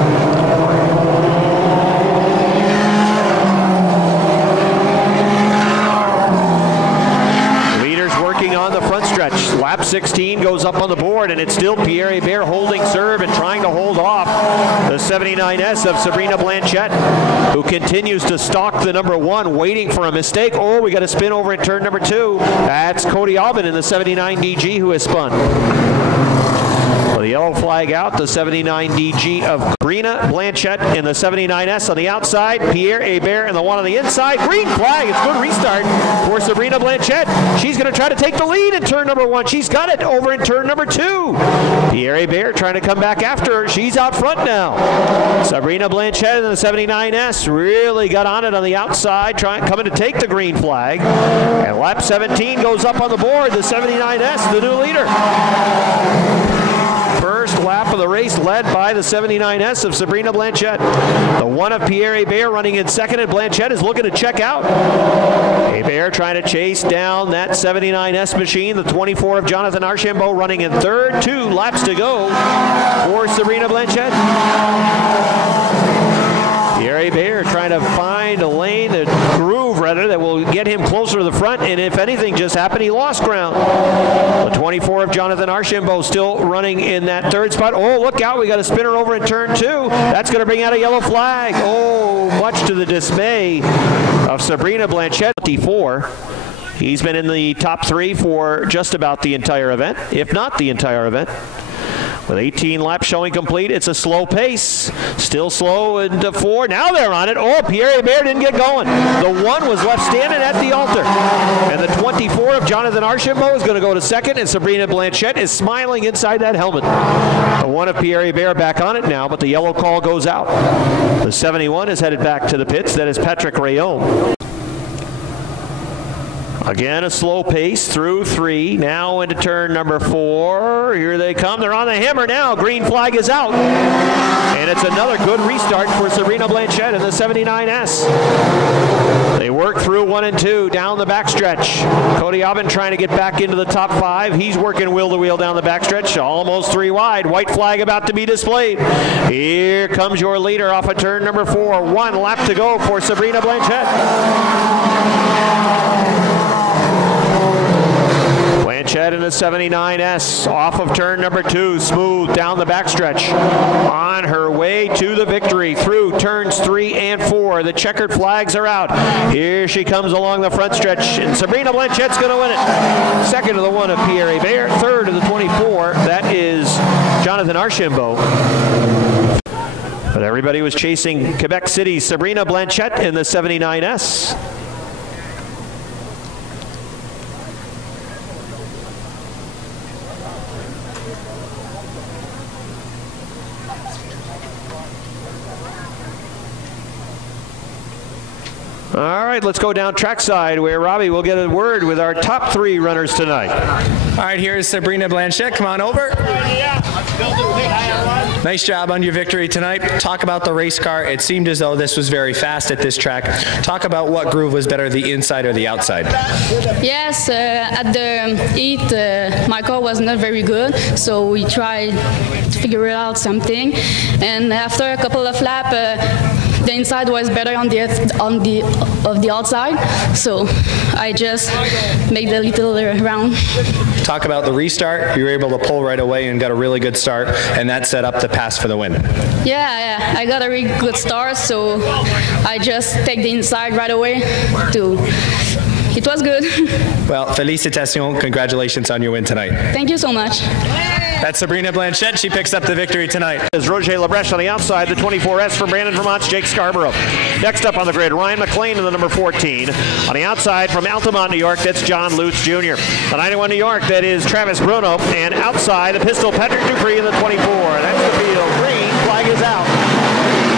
On the front stretch. Lap 16 goes up on the board, and it's still Pierre Hébert holding serve and trying to hold off the 79S of Sabrina Blanchette, who continues to stalk the number 1, waiting for a mistake. Oh, we got a spin over in turn number 2. That's Cody Aubin in the 79 DG who has spun. Well, the yellow flag out, the 79 DG of Sabrina Blanchette in the 79S on the outside, Pierre Hébert in the 1 on the inside. Green flag, it's a good restart for Sabrina Blanchette. She's going to try to take the lead in turn number 1. She's got it over in turn number 2. Pierre Hébert trying to come back after her. She's out front now. Sabrina Blanchette in the 79S really got on it on the outside, coming to take the green flag. And lap 17 goes up on the board, the 79S, the new leader. First lap of the race led by the 79S of Sabrina Blanchette. The 1 of Pierre Hébert running in 2nd, and Blanchette is looking to check out. Hébert trying to chase down that 79S machine. The 24 of Jonathan Archambault running in 3rd. 2 laps to go for Sabrina Blanchette. Pierre Hébert trying to find a lane, a groove rather, that will get him closer to the front, and if anything just happened, he lost ground. The 24 of Jonathan Archambault still running in that 3rd spot. Oh, look out, we got a spinner over in turn 2. That's going to bring out a yellow flag. Oh, much to the dismay of Sabrina Blanchette. 24. He's been in the top 3 for just about the entire event, if not the entire event. With 18 laps showing complete, it's a slow pace. Still slow into 4. Now they're on it. Oh, Pierre Hébert didn't get going. The 1 was left standing at the altar. And the 24 of Jonathan Archambault is going to go to 2nd, and Sabrina Blanchette is smiling inside that helmet. The 1 of Pierre Hébert back on it now, but the yellow call goes out. The 71 is headed back to the pits. That is Patrick Rayon. Again, a slow pace through 3. Now into turn number 4. Here they come. They're on the hammer now. Green flag is out. And it's another good restart for Sabrina Blanchette in the 79S. They work through 1 and 2 down the backstretch. Cody Aubin trying to get back into the top 5. He's working wheel-to-wheel down the backstretch, almost 3 wide. White flag about to be displayed. Here comes your leader off of turn number 4. 1 lap to go for Sabrina Blanchette. Blanchette in the 79S off of turn number 2, smooth down the backstretch. On her way to the victory through turns 3 and 4. The checkered flags are out. Here she comes along the front stretch, and Sabrina Blanchette's going to win it. Second of the 1 of Pierre Hébert, third of the 24. That is Jonathan Archambault. But everybody was chasing Quebec City's Sabrina Blanchette in the 79S. All right, let's go down trackside where Robbie will get a word with our top 3 runners tonight. All right, here's Sabrina Blanchette. Come on over. Nice job on your victory tonight. Talk about the race car. It seemed as though this was very fast at this track. Talk about what groove was better, the inside or the outside. Yes, at the heat, my car was not very good, so we tried to figure out something. And after a couple of laps, the inside was better on the outside, so I just made a little round. Talk about the restart. You were able to pull right away and got a really good start, and that set up the pass for the win. Yeah, I got a really good start, so I just take the inside right away. It was good. Well, félicitations. Congratulations on your win tonight. Thank you so much. That's Sabrina Blanchette. She picks up the victory tonight. Is Roger Labreche on the outside, the 24S from Brandon, Vermont's Jake Scarborough. Next up on the grid, Ryan Mclean in the number 14. On the outside from Altamont, New York, that's John Lutz Jr. The 91 New York, that is Travis Bruno. And outside, the pistol, Patrick Dupree in the 24. That's the field. Green flag is out.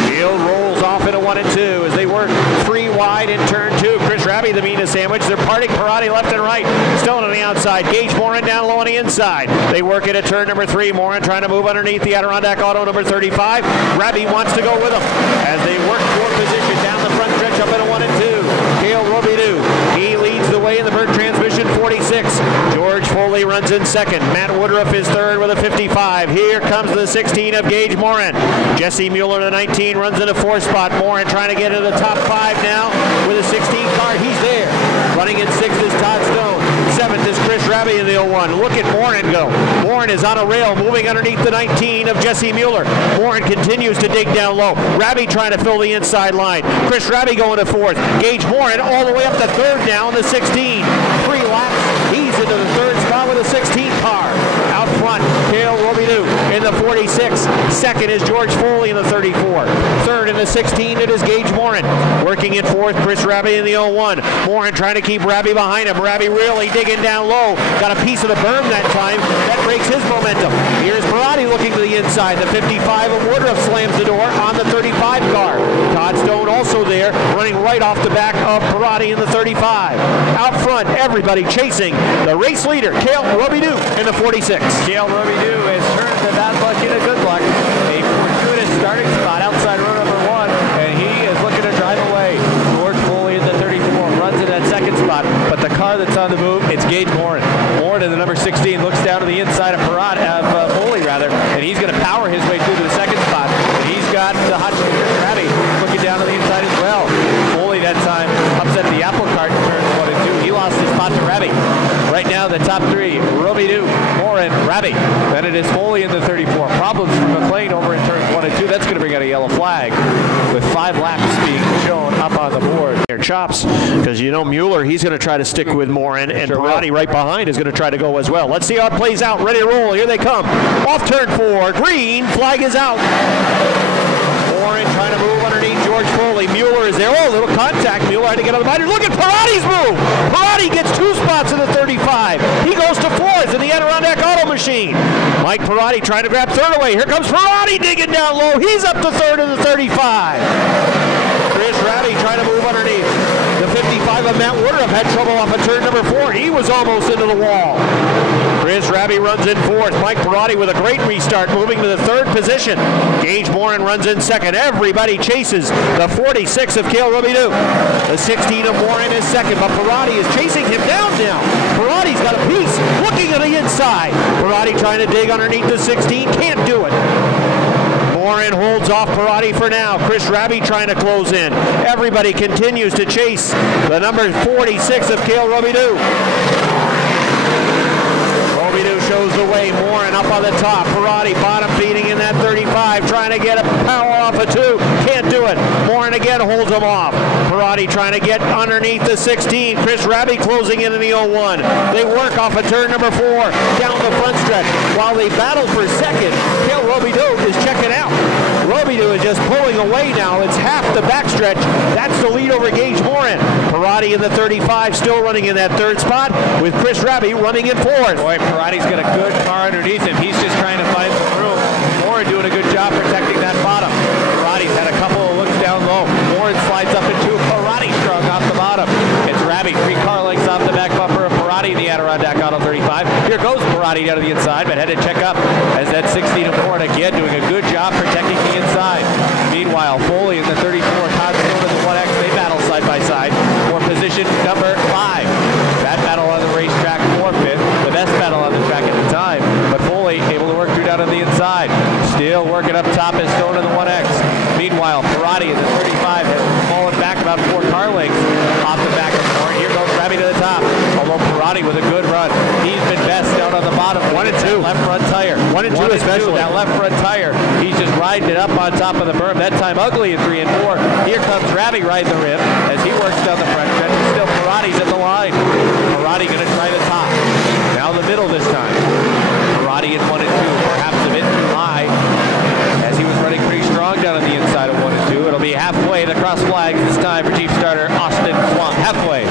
Field rolls off into 1 and 2 as they work 3 wide in turn 2. Chris Raby, the Mina sandwich. They're parting Parati left and right. Stone on the outside. Gage Morin down low on the inside. They work it at turn number 3. Morin trying to move underneath the Adirondack Auto number 35. Raby wants to go with them as they work for position down the front stretch up into 1 and 2. Cale Robidoux, he leads the way in the Bird Transmission 46. George Foley runs in second. Matt Woodruff is third with a 55. Here comes the 16 of Gage Morin. Jesse Mueller, the 19, runs in a 4th spot. Morin trying to get into the top 5 now with a 16 car. He's there. Running in 6th is Todd Stone. 7th is Chris Raby in the 01. Look at Morin go. Morin is on a rail moving underneath the 19 of Jesse Mueller. Morin continues to dig down low. Raby trying to fill the inside line. Chris Raby going to 4th. Gage Morin all the way up to 3rd now in the 16. 3 laps. He's into the 3rd spot with a 16 car. Out front, Cale Robidoux in the 46. 2nd is George Foley in the 34. 3rd in the 16, it is Gage Morin. Working in 4th, Chris Raby in the 01. Morin trying to keep Raby behind him. Raby really digging down low. Got a piece of the berm that time. That breaks his momentum. Here's Parati looking to the inside. The 55 of Woodruff slams the door on the 35 car. Todd Stone also there, running right off the back of Parati in the 35. Out front, everybody chasing the race leader, Cale Robidoux in the 46. Cale Robidoux has turned the bad luck into good luck. A fortuitous starting spot outside row number 1, and he is looking to drive away. George Foley in the 34 runs in that 2nd spot, but the car that's on the move, it's Gage Morin. Morin in the number 16 looks down to the inside of Foley, and he's going to power his way through to the 2nd spot. And he's got the hot Raby looking down to the inside as well. Foley that time upset the apple cart in turns 1 and 2. He lost his spot to Raby. Right now, the top 3, Robidoux, Morin, Raby. Then it is Foley in the 34. Problems for Mclean over in turns 1 and 2. That's going to bring out a yellow flag with 5 laps being shown up on the board. Their chops, because you know Mueller, he's going to try to stick with Morin, and Parati right behind is going to try to go as well. Let's see how it plays out. Ready to roll. Here they come. Off turn 4. Green flag is out. Morin trying to move underneath George Foley. Mueller is there. Oh, a little contact. Mueller had to get on the binder. Look at Parati's move. Parati gets 2 spots in the 35. He goes to 4th in the Adirondack Auto Machine. Mike Parati trying to grab 3rd away. Here comes Parati digging down low. He's up to 3rd in the 35. Chris Raby trying to move underneath. The 55 of Matt Woodruff had trouble off of turn number 4. He was almost into the wall. Chris Raby runs in 4th. Mike Perotti with a great restart, moving to the 3rd position. Gage Morin runs in 2nd. Everybody chases the 46 of Cale Robidoux. The 16 of Morin is 2nd, but Perotti is chasing him down now. Perotti's got a piece, looking at the inside. Perotti trying to dig underneath the 16, can't do it. Morin holds off Perotti for now. Chris Raby trying to close in. Everybody continues to chase the number 46 of Cale Robidoux. Robidoux shows the way. Morin up on the top. Perotti bottom feeding in that 35, trying to get a power off a 2. Can't do it. Morin again holds him off. Perotti trying to get underneath the 16. Chris Raby closing in the 01. They work off of turn number 4 down the front stretch. While they battle for 2nd, Cale Robidoux is checking out. Robidoux is just pulling away now. It's half the backstretch. That's the lead over Gage Morin. Perotti in the 35, still running in that 3rd spot, with Chris Raby running in 4th. Boy, Perotti's got a good car underneath him. He's just trying to find some room. Morin doing a good job protecting that bottom. Perotti's had a couple of looks down low. Morin slides up into Perotti strung off the bottom. It's Raby, 3 car lengths off the back bumper of Perotti in the Adirondack Auto 35. Here goes Perotti down to the inside, but had to check up as that 16 of Morin again doing a good job protecting the inside. Meanwhile, Foley in the 34, Todd Stone in the 1X, they battle side by side for position number 5. That battle on the racetrack for 5th, the best battle on the track at the time, but Foley able to work through down on the inside. Still working up top as Stone in the 1X. Meanwhile, Perotti in the 35 has fallen back about 4 car lengths off the back of Morin. Here goes Raby to the top, although Perotti with a good run. He's been best down on the bottom. 1 and 2. Left front tire. 1 and 2 especially. That left front tire. He's just riding it up on top of the berm. That time ugly in 3 and 4. Here comes Raby riding the rim as he works down the front stretch. Still Perotti's at the line. Perotti going to try the top. Now the middle this time. Perotti in 1 and 2. Perhaps a bit too high as he was running pretty strong down on the inside of 1 and 2. It'll be halfway. The cross flags this time for Chief Starter Austin Swamp. Halfway.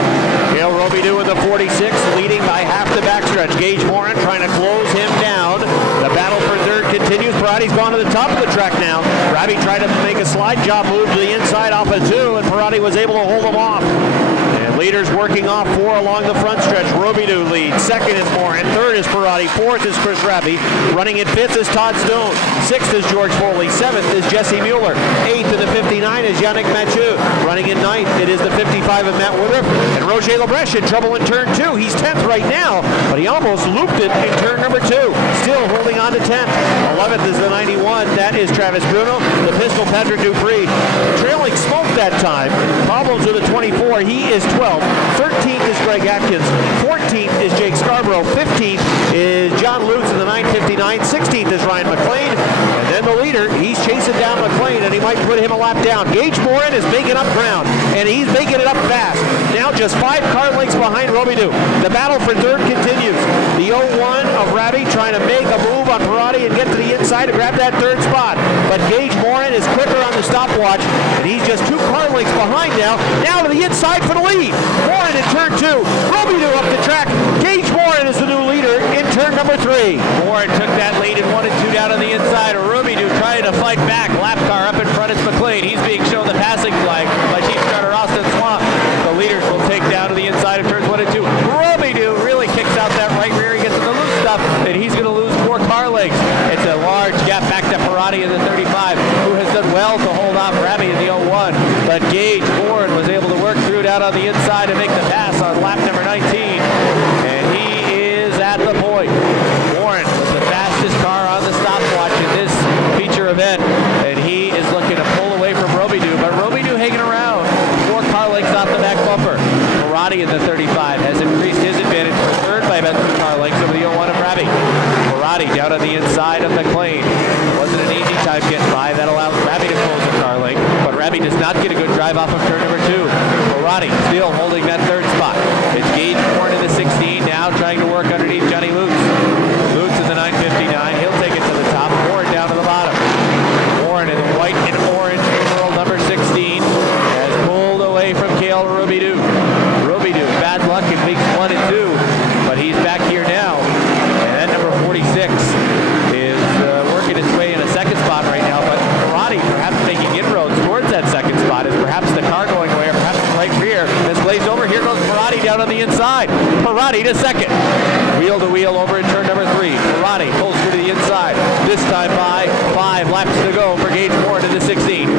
Cale Robidoux with the 46, leading by half the backstretch. Gage Morin trying to close him down. The battle for 3rd continues. Perotti's gone to the top of the track now. Raby tried to make a slide job move to the inside off of 2, and Perotti was able to hold him off. And leaders working off 4 along the front stretch. Robidoux leads. 2nd is Morin. 3rd is Perotti. 4th is Chris Raby. Running in 5th is Todd Stone. 6th is George Foley. 7th is Jesse Mueller. 8th in the 59 is Yannick Mathieu. Running in 9th, it is the 55 of Matt Woodruff. And Roger Lebrecht in trouble in turn 2. He's 10th right now, but he almost looped it in turn number 2. Still holding on to 10th. 11th is the 91. That is Travis Bruno. The pistol, Patrick Dupree. Trailing Smoke that time. Problems with the 24. He is 12th. 13th is Greg Atkins. 14th is Jake Scarborough. 15th is John Lutz in the 959. 16th is Ryan Mclean. And then the leader, he's chasing down Mclean, and he might put him a lap down. Gage Morin is making up ground, and he's making it up fast. Now just 5 car lengths behind Robidoux. The battle for 3rd continues. The 01 of Raby trying to make a move on Perotti and get to the inside to grab that 3rd spot. But Gage Morin is quicker on the stopwatch, and he's just 2 car lengths behind now. Now to the inside for the lead. Morin in turn 2. Robidoux up the track. Gage Morin is the new leader in turn number 3. Morin took that lead in 1 and 2 down on the inside. Robidoux trying to fight back. Lap car up in front is Mclean. He's being shown the passing flag by Chief Starter Austin Swamp. The leaders will take down to the inside of turns 1 and 2. Robidoux really kicks out that right rear. He gets to the loose stuff, and he's going to lose 4 car lengths. It's a large gap back to Perotti in the 35, who has done well to hold off Raby in the 01. But Gage Morin was able to work through down on the inside and make the pass on lap number 19. And he is at the point. Morin was the fastest car on the stopwatch in this feature event, and he is looking to pull away from Robidoux. But Robidoux hanging around 4 car lengths off the back bumper. Perotti in the 35 has increased his advantage for 3rd by about 2 car lengths over the 01 of Raby. Perotti down on the inside of Mclean. Wasn't an easy time getting by. That allowed Raby to close the car length, but Raby does not get a good drive off of turn number 2. Perotti still holding that 3rd spot. It's Gage Morin in the 16 now, trying to work underneath Johnny Lutz. Lutz in the 959. He'll take it to the top. Morin down to the bottom. Morin in the white and orange numeral number 16 has pulled away from Cale Robidoux. Robidoux, bad luck in weeks 1 and 2, but he's back here now. And that number 46 is working its way in a 2nd spot right now, but Perotti perhaps making inroads towards that 2nd spot. Is perhaps the car going away, or perhaps the right rear misplays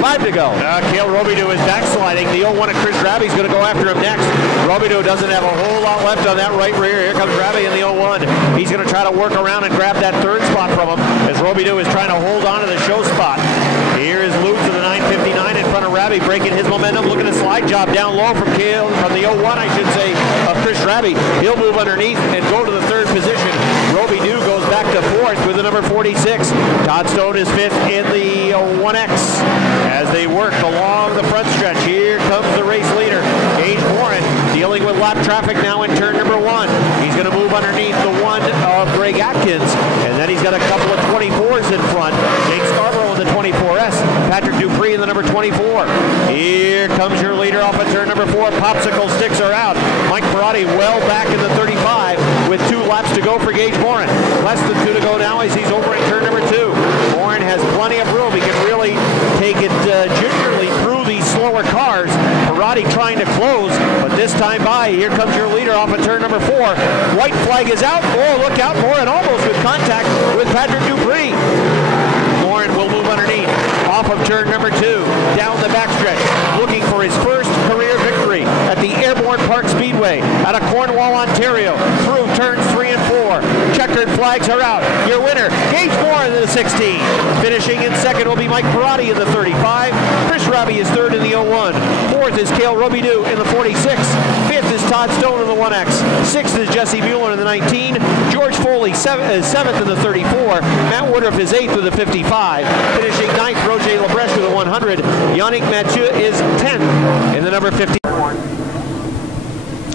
5 to go. Cale Robidoux is backsliding. The 0-1 at Chris Raby's going to go after him next. Robidoux doesn't have a whole lot left on that right rear. Here comes Raby in the 0-1. He's going to try to work around and grab that third spot from him as Robidoux is trying to hold on to the show spot. Here is Lutz to the 959 in front of Raby, breaking his momentum, looking at a slide job down low from the 0-1, I should say, of Chris Raby. He'll move underneath and go to the third position. Robidoux goes back to fourth with the number 46. Todd Stone is fifth in the 1X as they work along the front stretch. Here comes the race leader, Gage Warren, dealing with lap traffic now in turn number 1. He's going to move underneath the 1 of Greg Atkins, and then he's got a couple of 24s in front. Jake Scarborough in the 24S, Patrick Dupree in the number 24. Here comes your leader off of turn number 4. Popsicle sticks are out. Mike Perotti well back in the 35 with 2 laps to go for Gage Warren. Less than 2 to go now as he's over in turn number 2. Warren has plenty of room. He can really take it gingerly through these slower cars. Perotti trying to close, but this time by, here comes your leader off of turn number 4. White flag is out. Oh, look out, Warren almost with contact with Patrick Dupree. Warren will move underneath off of turn number 2, down the backstretch, looking for his first career victory at the Airborne Park Speedway out of Cornwall, Ontario, through turns 3 and 4. Checkered flags are out. Your winner, Gage Warren in the 16. Finishing in second will be Mike Perotti in the 35. Chris Raby is third in the 01. Fourth is Cale Robidoux in the 46. Fifth is Todd Stone in the 1X. Sixth is Jesse Mueller in the 19. George Foley is seventh in the 34. Matt Woodruff is eighth with the 55. Finishing ninth, Roger Labreche with the 100. Yannick Mathieu is 10th in the number 50.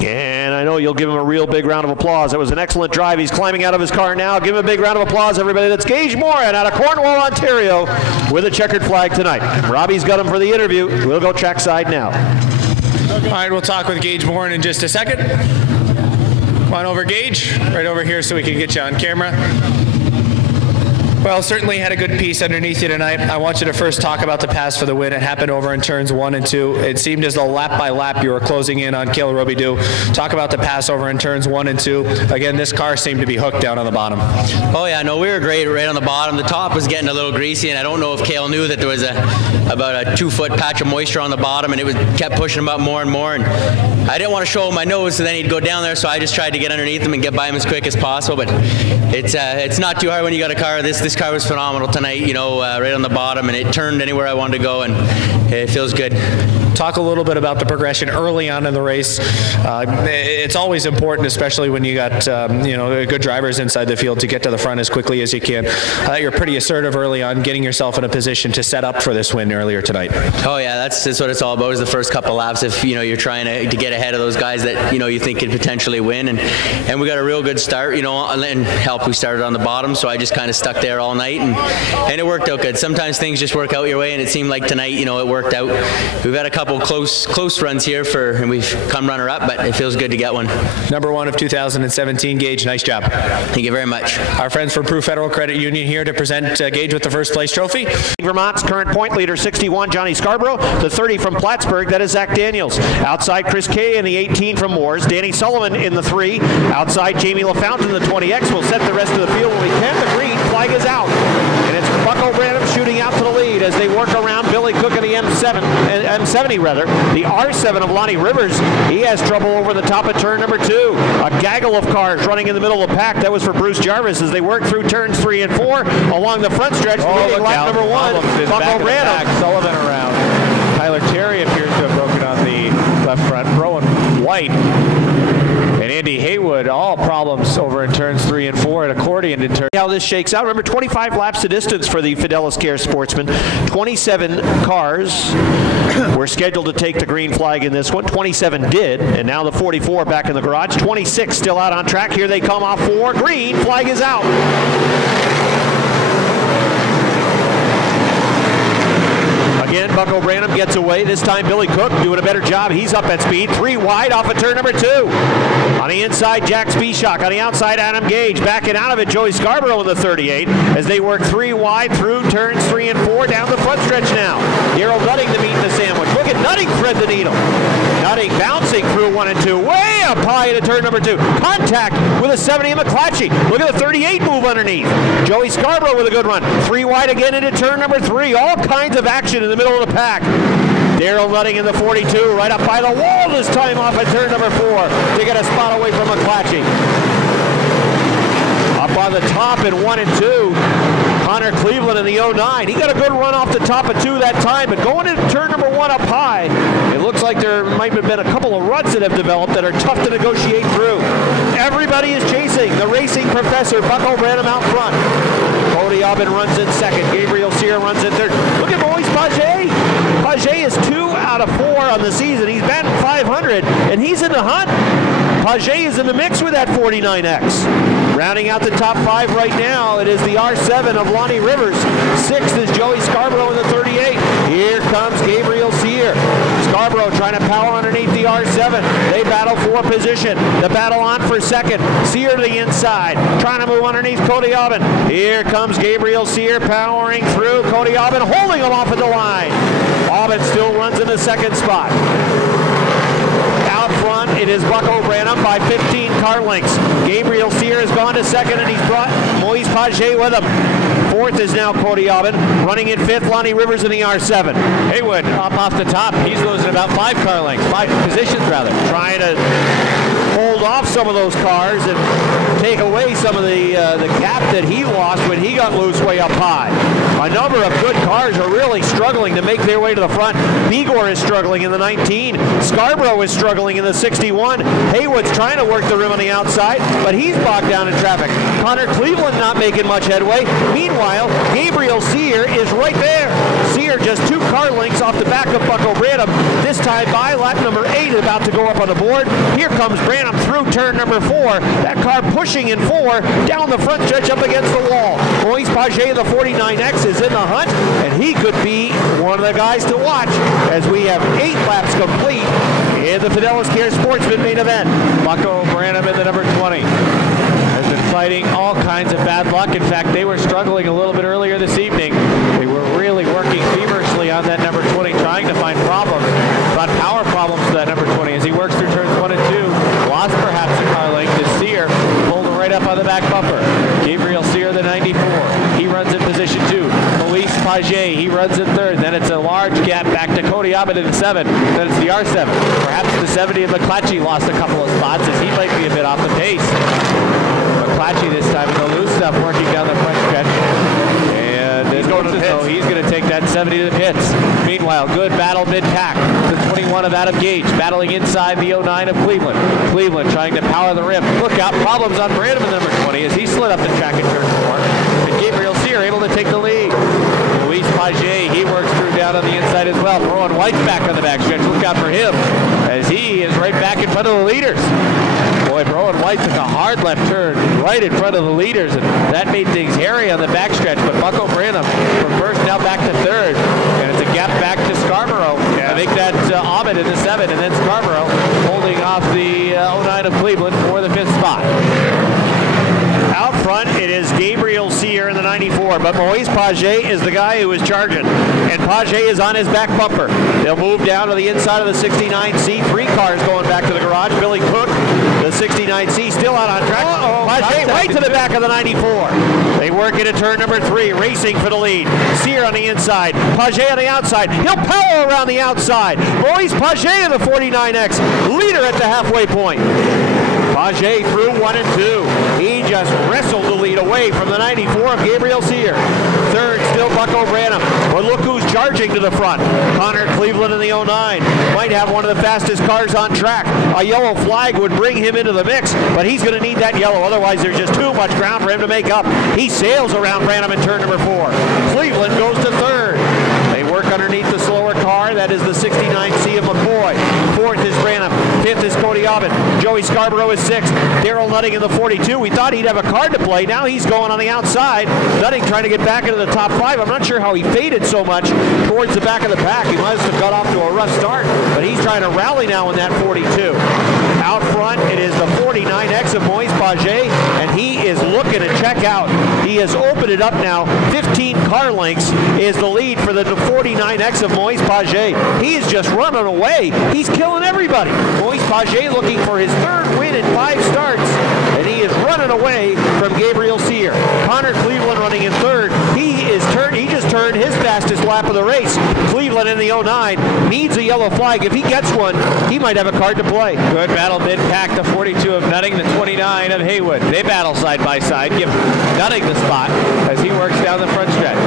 And I know you'll give him a real big round of applause. It was an excellent drive. He's climbing out of his car now. Give him a big round of applause, everybody. That's Gage Warren out of Cornwall, Ontario, with a checkered flag tonight. Robbie's got him for the interview. We'll go trackside now. All right, we'll talk with Gage Warren in just a second. Come on over, Gage. Right over here so we can get you on camera. Well, certainly had a good piece underneath you tonight. I want you to first talk about the pass for the win. It happened over in turns 1 and 2. It seemed as though lap by lap you were closing in on Cale Robidoux. Talk about the pass over in turns 1 and 2. Again, this car seemed to be hooked down on the bottom. Oh yeah, no, we were great right on the bottom. The top was getting a little greasy, and I don't know if Cale knew that there was about a 2-foot patch of moisture on the bottom, and it kept pushing him up more and more. And I didn't want to show him my nose, so then he'd go down there. So I just tried to get underneath him and get by him as quick as possible. But it's not too hard when you got a car. This car was phenomenal tonight, you know, right on the bottom, and it turned anywhere I wanted to go, and it feels good. Talk a little bit about the progression early on in the race. It's always important, especially when you got good drivers inside the field, to get to the front as quickly as you can. You're pretty assertive early on, getting yourself in a position to set up for this win earlier tonight. Oh yeah, that's what it's all about, is the first couple laps. If you're trying to get ahead of those guys that you think could potentially win, and we got a real good start, and help. We started on the bottom, so I just kind of stuck there all night, and it worked out good. Sometimes things just work out your way, and it seemed like tonight, it worked out. We've had a couple close runs here and we've come runner up, but it feels good to get one. Number 1 of 2017, Gage, nice job. Thank you very much. Our friends from Proof Federal Credit Union here to present Gage with the first place trophy. Vermont's current point leader, 61, Johnny Scarborough. The 30 from Plattsburgh, that is Zach Daniels. Outside, Chris Kay in the 18 from Moores. Danny Sullivan in the 3. Outside, Jamie LaFountain in the 20X. We'll set the rest of the field when we can. The green flag is out. And it's Bucko Branham shooting out to the lead as they work around Billy Cook in the M70 rather. The R7 of Lonnie Rivers, he has trouble over the top of turn number 2. A gaggle of cars running in the middle of the pack. That was for Bruce Jarvis as they work through turns 3 and 4 along the front stretch. Leading lap number 1, Bucko Branham. Sullivan around. Tyler Terry appears to have broken on the left front. Rowan White and Andy Haywood, all problems over in turns 3 and 4 at accordion in turn. How this shakes out. Remember, 25 laps to distance for the Fidelis Care Sportsman. 27 cars were scheduled to take the green flag in this one. 27 did, and now the 44 back in the garage. 26 still out on track. Here they come off 4. Green flag is out. Again, Bucko Branham gets away. This time Billy Cook doing a better job. He's up at speed. 3 wide off of turn number 2. On the inside, Jack Spieshak. On the outside, Adam Gage. Backing out of it, Joey Scarborough in the 38 as they work 3 wide through turns 3 and 4 down the front stretch now. Daryl Nutting to meet the sandwich. Look at Nutting thread the needle. Nutting bouncing through 1 and 2. Way up high into turn number 2. Contact with a 70 of McClatchy. Look at the 38 move underneath. Joey Scarborough with a good run. 3 wide again into turn number 3. All kinds of action in the middle of the pack. Daryl Nutting in the 42, right up by the wall this time off at turn number 4 to get a spot away from McClatchy. Up on the top in 1 and 2, Connor Cleveland in the 09. He got a good run off the top of 2 that time, but going into turn number 1 up high, it looks like there might have been a couple of ruts that have developed that are tough to negotiate through. Everybody is chasing. The racing professor, Bucko Branham out front. Cody Aubin runs in second. Gabriel Sear runs in third. Look at Moise Paget. Paget is 2 out of 4 on the season. He's batting .500, and he's in the hunt. Paget is in the mix with that 49X. Rounding out the top 5 right now, it is the R7 of Lonnie Rivers. 6th is Joey Scarborough in the 38. Here comes Gabriel Sear. Scarborough trying to power underneath the R7. They battle for position. The battle on for second. Sear to the inside, trying to move underneath Cody Aubin. Here comes Gabriel Sear powering through. Cody Aubin holding him off at the line. Aubin still runs in the second spot. Out front, it is Bucko Branham by 15 car lengths. Gabriel Sear has gone to second, and he's brought Moise Paget with him. 4th is now Cody Aubin. Running in 5th, Lonnie Rivers in the R7. Haywood up off the top. He's losing about 5 car lengths, 5 positions rather. Trying to hold off some of those cars and take away some of the gap that he lost when he got loose way up high. A number of good cars are really struggling to make their way to the front. Bigor is struggling in the 19. Scarborough is struggling in the 61. Haywood's trying to work the rim on the outside, but he's bogged down in traffic. Connor Cleveland not making much headway. Meanwhile, Gabriel Sear is right there. Sear just 2 car lengths off the back of Bucko Branham. This time by lap number 8 about to go up on the board. Here comes Branham through turn number 4. That car pushing in 4 down the front stretch up against the wall. Moise Paget of the 49X is in the hunt, and he could be one of the guys to watch as we have 8 laps complete in the Fidelis Care Sportsman main event. Bucko Branham in the number 20 has been fighting all kinds of bad luck. In fact, they were struggling a little bit earlier this evening. They were really working feverishly on that number 20, trying to find problems, not power problems to that number 20 as he works through turns 1 and 2. Lost perhaps a car length as Sear pulled right up on the back bumper. Gabriel Sear, the 94. He runs in position 2. Moise Paget, he runs in 3rd. Then it's a large gap back to Cody Aubin in 7th. Then it's the R7. Perhaps the 70 of McClatchy lost a couple of spots as he might be a bit off the pace. McClatchy this time in the loose stuff working down the front stretch. And he's going to the pits. He's going to take that 70 to the pits. Meanwhile, good battle mid-pack. The 21 of Adam Gage battling inside the 09 of Cleveland. Cleveland trying to power the rim. Look out, problems on Branham in number 20 as he slid up the track in turn 4. And Gabriel Sear able to take the lead. Moise Paget, he works through down on the inside as well. Rowan White's back on the backstretch. Look out for him as he is right back in front of the leaders. Boy, Rowan White took a hard left turn right in front of the leaders, and that made things hairy on the backstretch. But Bucko Branham from 1st now back to 3rd, and it's a gap back to Scarborough. Yeah. I think that's Aubin in the 7, and then Scarborough holding off the 09 of Cleveland for the 5th spot. Out front, it is Gabriel Sear in the 94, but Moise Paget is the guy who is charging, and Paget is on his back bumper. They'll move down to the inside of the 69C. 3 cars going back to the garage. Billy Cook, the 69C, still out on track. Paget right to the back of the 94. They work into turn number 3, racing for the lead. Sear on the inside, Paget on the outside. He'll power around the outside. Moise Paget of the 49X, leader at the halfway point. Paget through 1 and 2. He just wrestled the lead away from the 94 of Gabriel Sear. 3rd, still Bucko Branham. But look who's charging to the front. Connor Cleveland in the 09. Might have one of the fastest cars on track. A yellow flag would bring him into the mix, but he's going to need that yellow. Otherwise, there's just too much ground for him to make up. He sails around Branham in turn number 4. Cleveland goes to 3rd. They work underneath the slower car. That is the 69C of McCoy. 4th is Branham. 5th is Cody Aubin. Joey Scarborough is 6th. Daryl Nutting in the 42. We thought he'd have a card to play. Now he's going on the outside. Nutting trying to get back into the top 5. I'm not sure how he faded so much towards the back of the pack. He must have got off to a rough start, but he's trying to rally now in that 42. Out front, it is the 49X of Moise Paget, and he is looking to check out. He has opened it up now. 15 car lengths is the lead for the 49X of Moise Paget. He is just running away. He's killing everybody. Moise Paget looking for his third win in 5 starts, and he is running away from Gabriel Cyr. Connor Cleveland running in third. He just turned his fastest lap of the race. Cleveland in the 09 needs a yellow flag. If he gets one, he might have a card to play. Good battle mid-pack, the 42 of Nutting, the 29 of Haywood. They battle side by side, give Nutting the spot as he works down the front stretch.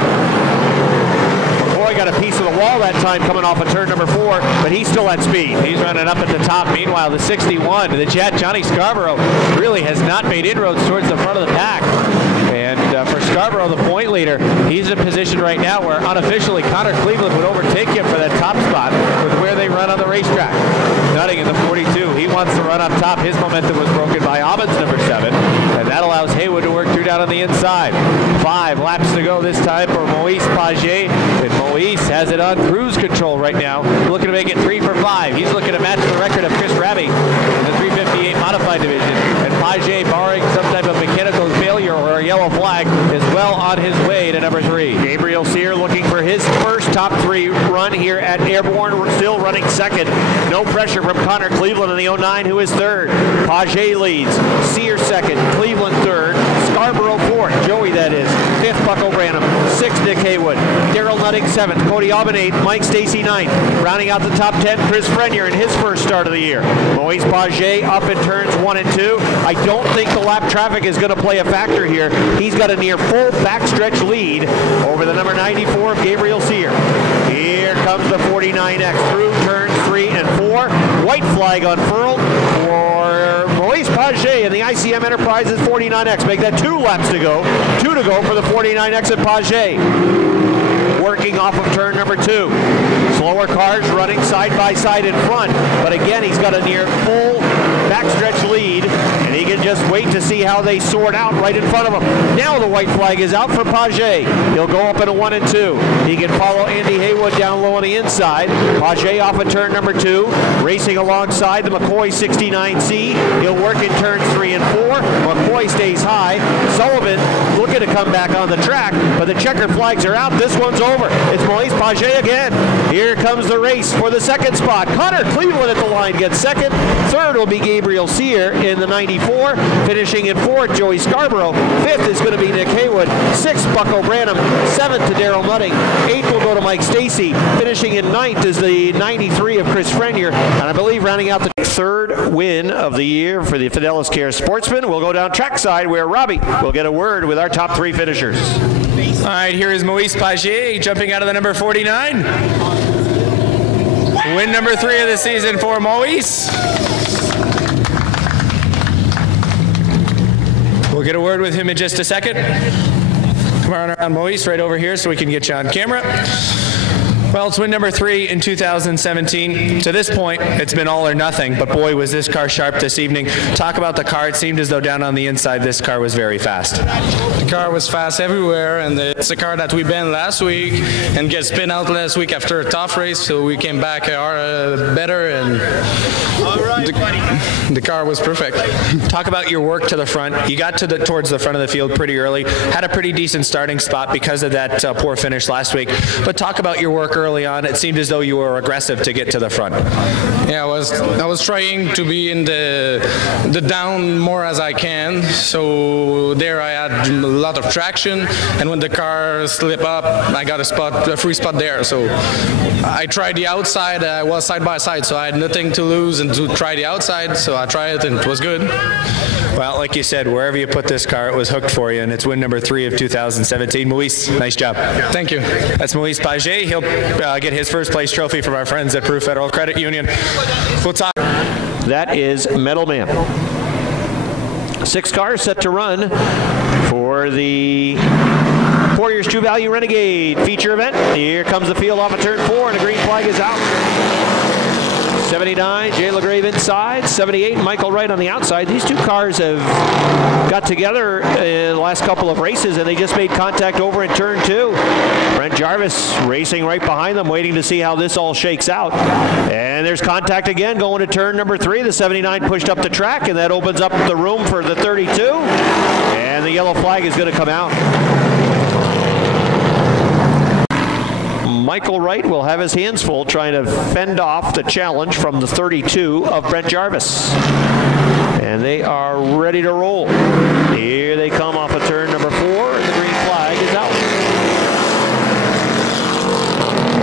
McCoy got a piece of the wall that time coming off of turn number 4, but he's still at speed. He's running up at the top. Meanwhile, the 61, the Jet, Johnny Scarborough, really has not made inroads towards the front of the pack. And for Scarborough, the point leader, he's in a position right now where unofficially Connor Cleveland would overtake him for that top spot with where they run on the racetrack. Nutting in the 42, he wants to run up top. His momentum was broken by Aubin's number 7, and that allows Haywood to work through down on the inside. 5 laps to go this time for Moise Paget, and Moise has it on cruise control right now, looking to make it 3 for 5. He's looking to match the record of Chris Raby in the 358 modified division, and Paget, barring some type of mechanical failure or a yellow flag, is well on his way to number 3. Gabriel Cyr looking for his first top 3 run here at Airborne. We're still running second. No pressure from Connor Cleveland in the 09, who is third. Paget leads. Cyr second. Cleveland third. Scarborough fourth. Joey, that is. Fifth, Bucko Branham. Sixth, Nick Haywood. Daryl Nutting seventh. Cody Aubin eighth. Mike Stacy ninth. Rounding out the top 10, Chris Frenier in his first start of the year. Moise Paget up in turns 1 and 2. I don't think the lap traffic is going to play a factor here. He's got a near full backstretch lead over the number 94 of Gabriel Cyr. Here comes the 49X through turns 3 and 4. White flag unfurled for Moise Paget and the ICM Enterprises 49X. Make that 2 laps to go. 2 to go for the 49X at Paget. Working off of turn number 2. Slower cars running side by side in front, but again, he's got a near full backstretch lead, and he can just wait to see how they sort out right in front of him. Now the white flag is out for Paget. He'll go up in a 1 and 2. He can follow Andy Haywood down low on the inside. Paget off of turn number 2, racing alongside the McCoy 69C. He'll work in turns 3 and 4. McCoy stays high. Sullivan looking to come back on the track, but the checker flags are out. This one's over. It's Moise Paget again. Here comes the race for the second spot. Connor Cleveland at the line gets second. Third will be Gabriel Cyr in the 94. Finishing in fourth, Joey Scarborough. Fifth is going to be Nick Haywood. Sixth, Bucko Branham. Seventh to Daryl Nutting. Eighth will go to Mike Stacy. Finishing in ninth is the 93 of Chris Frenier. And I believe rounding out the third win of the year for the Fidelis Care Sportsman. We'll go down trackside where Robbie will get a word with our top 3 finishers. All right, here is Moise Paget jumping out of the number 49. Win number 3 of the season for Moise. We'll get a word with him in just a second. Come on around, Moise, right over here so we can get you on camera. Well, it's win number 3 in 2017. To this point, it's been all or nothing, but boy, was this car sharp this evening. Talk about the car. It seemed as though down on the inside, this car was very fast. The car was fast everywhere, and it's a car that we banned last week and get spin out last week after a tough race, so we came back better, and the car was perfect. Talk about your work to the front. You got to towards the front of the field pretty early, had a pretty decent starting spot because of that poor finish last week, but talk about your work early on. It seemed as though you were aggressive to get to the front. Yeah, I was trying to be in the down more as I can, so there I had a lot of traction, and when the car slipped up, I got a free spot there, so I tried the outside. I was side by side, so I had nothing to lose and to try the outside, so I tried it and it was good. Well, like you said, wherever you put this car, it was hooked for you, and it's win number 3 of 2017. Moise, nice job. Thank you. That's Moise Paget. He'll get his first place trophy from our friends at Peru Federal Credit Union. We'll talk. That is Metal Man. 6 cars set to run for the Warriors True Value Renegade feature event. Here comes the field off of turn 4, and the green flag is out. 79, Jay LaGrave inside. 78, Michael Wright on the outside. These 2 cars have got together in the last couple of races, and they just made contact over in turn 2. Brent Jarvis racing right behind them, waiting to see how this all shakes out. And there's contact again going to turn number 3. The 79 pushed up the track, and that opens up the room for the 32. And the yellow flag is going to come out. Michael Wright will have his hands full trying to fend off the challenge from the 32 of Brent Jarvis. And they are ready to roll. Here they come off of turn number 4, and the green flag is out.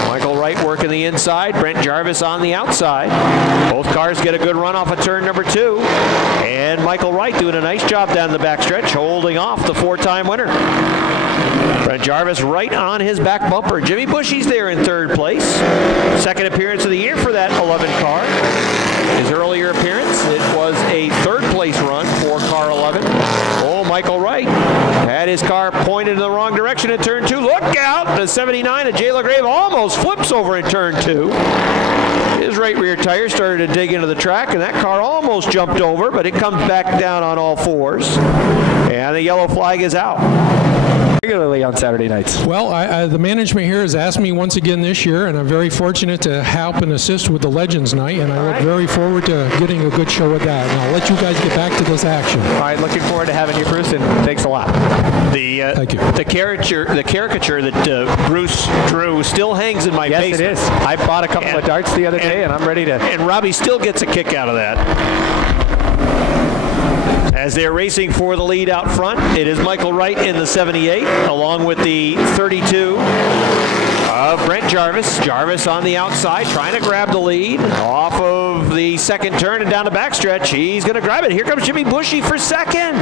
Michael Wright working the inside, Brent Jarvis on the outside. Both cars get a good run off of turn number 2. And Michael Wright doing a nice job down the backstretch, holding off the 4-time winner. Brent Jarvis right on his back bumper. Jimmy Bushy's there in 3rd place. Second appearance of the year for that 11 car. His earlier appearance, it was a 3rd place run for car 11. Oh, Michael Wright had his car pointed in the wrong direction in turn 2. Look out! The 79 of Jay LaGrave almost flips over in turn 2. His right rear tire started to dig into the track, and that car almost jumped over, but it comes back down on all 4s. And the yellow flag is out. Regularly on Saturday nights. Well, the management here has asked me once again this year, and I'm very fortunate to help and assist with the Legends Night, and I look very forward to getting a good show with that. And I'll let you guys get back to this action. All right, looking forward to having you, Bruce, and thanks a lot. Thank you. The caricature that Bruce drew still hangs in my basement. Yes, it is. I bought a couple of darts the other day, and I'm ready to... And Robbie still gets a kick out of that. As they're racing for the lead out front, it is Michael Wright in the 78, along with the 32 of Brent Jarvis. Jarvis on the outside, trying to grab the lead off of the second turn and down the backstretch. He's going to grab it. Here comes Jimmy Bushy for second.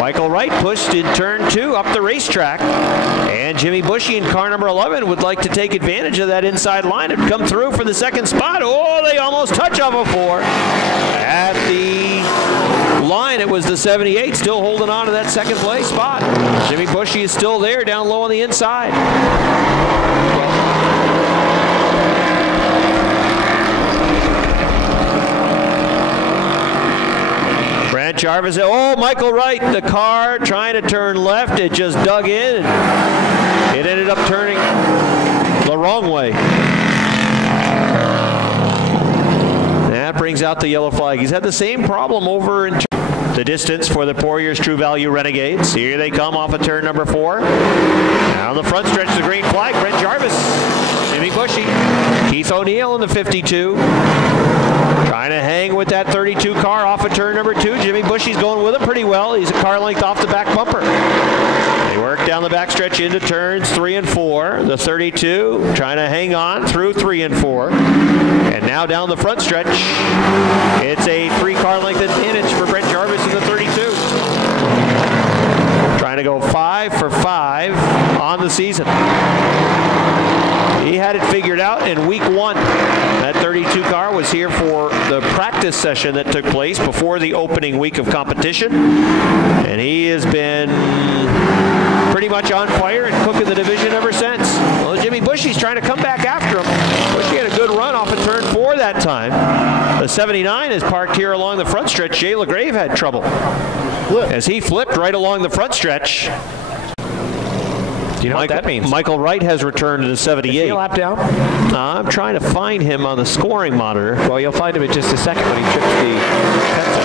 Michael Wright pushed in turn 2 up the racetrack. And Jimmy Bushy in car number 11 would like to take advantage of that inside line and come through for the second spot. Oh, they almost touch on before. At the line, it was the 78 still holding on to that second place spot. Jimmy Bushy is still there down low on the inside. Brent Jarvis, oh, Michael Wright, the car trying to turn left, it just dug in. It ended up turning the wrong way. That brings out the yellow flag. He's had the same problem over in the distance for the Poiriers True Value Renegades. Here they come off of turn number 4. Now the front stretch, the green flag. Brent Jarvis, Jimmy Bushy, Keith O'Neill in the 52. Trying to hang with that 32 car off of turn number 2. Jimmy Bushy's going with him pretty well. He's a car length off the back bumper. They work down the backstretch into turns 3 and 4. The 32 trying to hang on through 3 and 4. And now down the front stretch, it's a 3-car length advantage for Brent Jarvis in the 32. Trying to go 5 for 5 on the season. He had it figured out in week 1. That 32 car was here for the practice session that took place before the opening week of competition. And he has been pretty much on fire and cooking the division ever since. Well, Jimmy Bushy's trying to come back after him. Bushy had a good run off of turn 4 that time. The 79 is parked here along the front stretch. Jay LaGrave had trouble as he flipped right along the front stretch. You know what that means? Michael Wright has returned to the 78. Is he a lap down? I'm trying to find him on the scoring monitor. Well, you'll find him in just a second when he trips the pencil.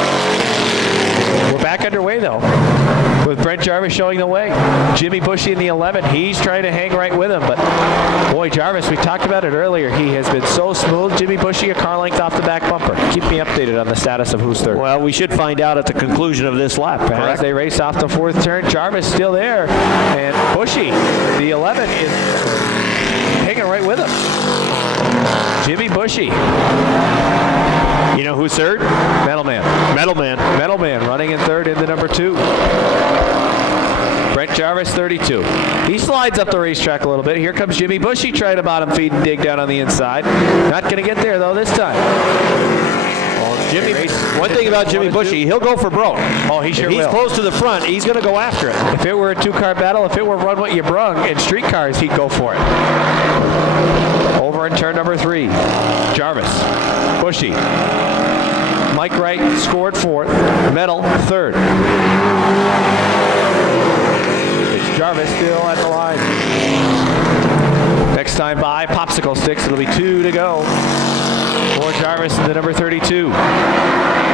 We're back underway, though, with Brent Jarvis showing the way. Jimmy Bushy in the 11. He's trying to hang right with him, but boy, Jarvis, we talked about it earlier. He has been so smooth. Jimmy Bushy a car length off the back bumper. Keep me updated on the status of who's third. Well, we should find out at the conclusion of this lap. As they race off the 4th turn, Jarvis still there, and Bushy, the 11, is hanging right with him. Jimmy Bushy. You know who's third? Metalman. Metalman. Metalman running in third into number 2. Brent Jarvis, 32. He slides up the racetrack a little bit. Here comes Jimmy Bushy trying to bottom feed and dig down on the inside. Not going to get there, though, this time. One thing about Jimmy Bushy, he'll go for broke. Oh, he sure will. He's close to the front. He's going to go after it. If it were a 2-car battle, if it were run what you brung in street cars, he'd go for it. Over in turn number 3, Jarvis, Bushy. Mike Wright scored 4th. Metal 3rd. It's Jarvis still at the line. Next time by, popsicle sticks. It'll be 2 to go for Jarvis, the number 32.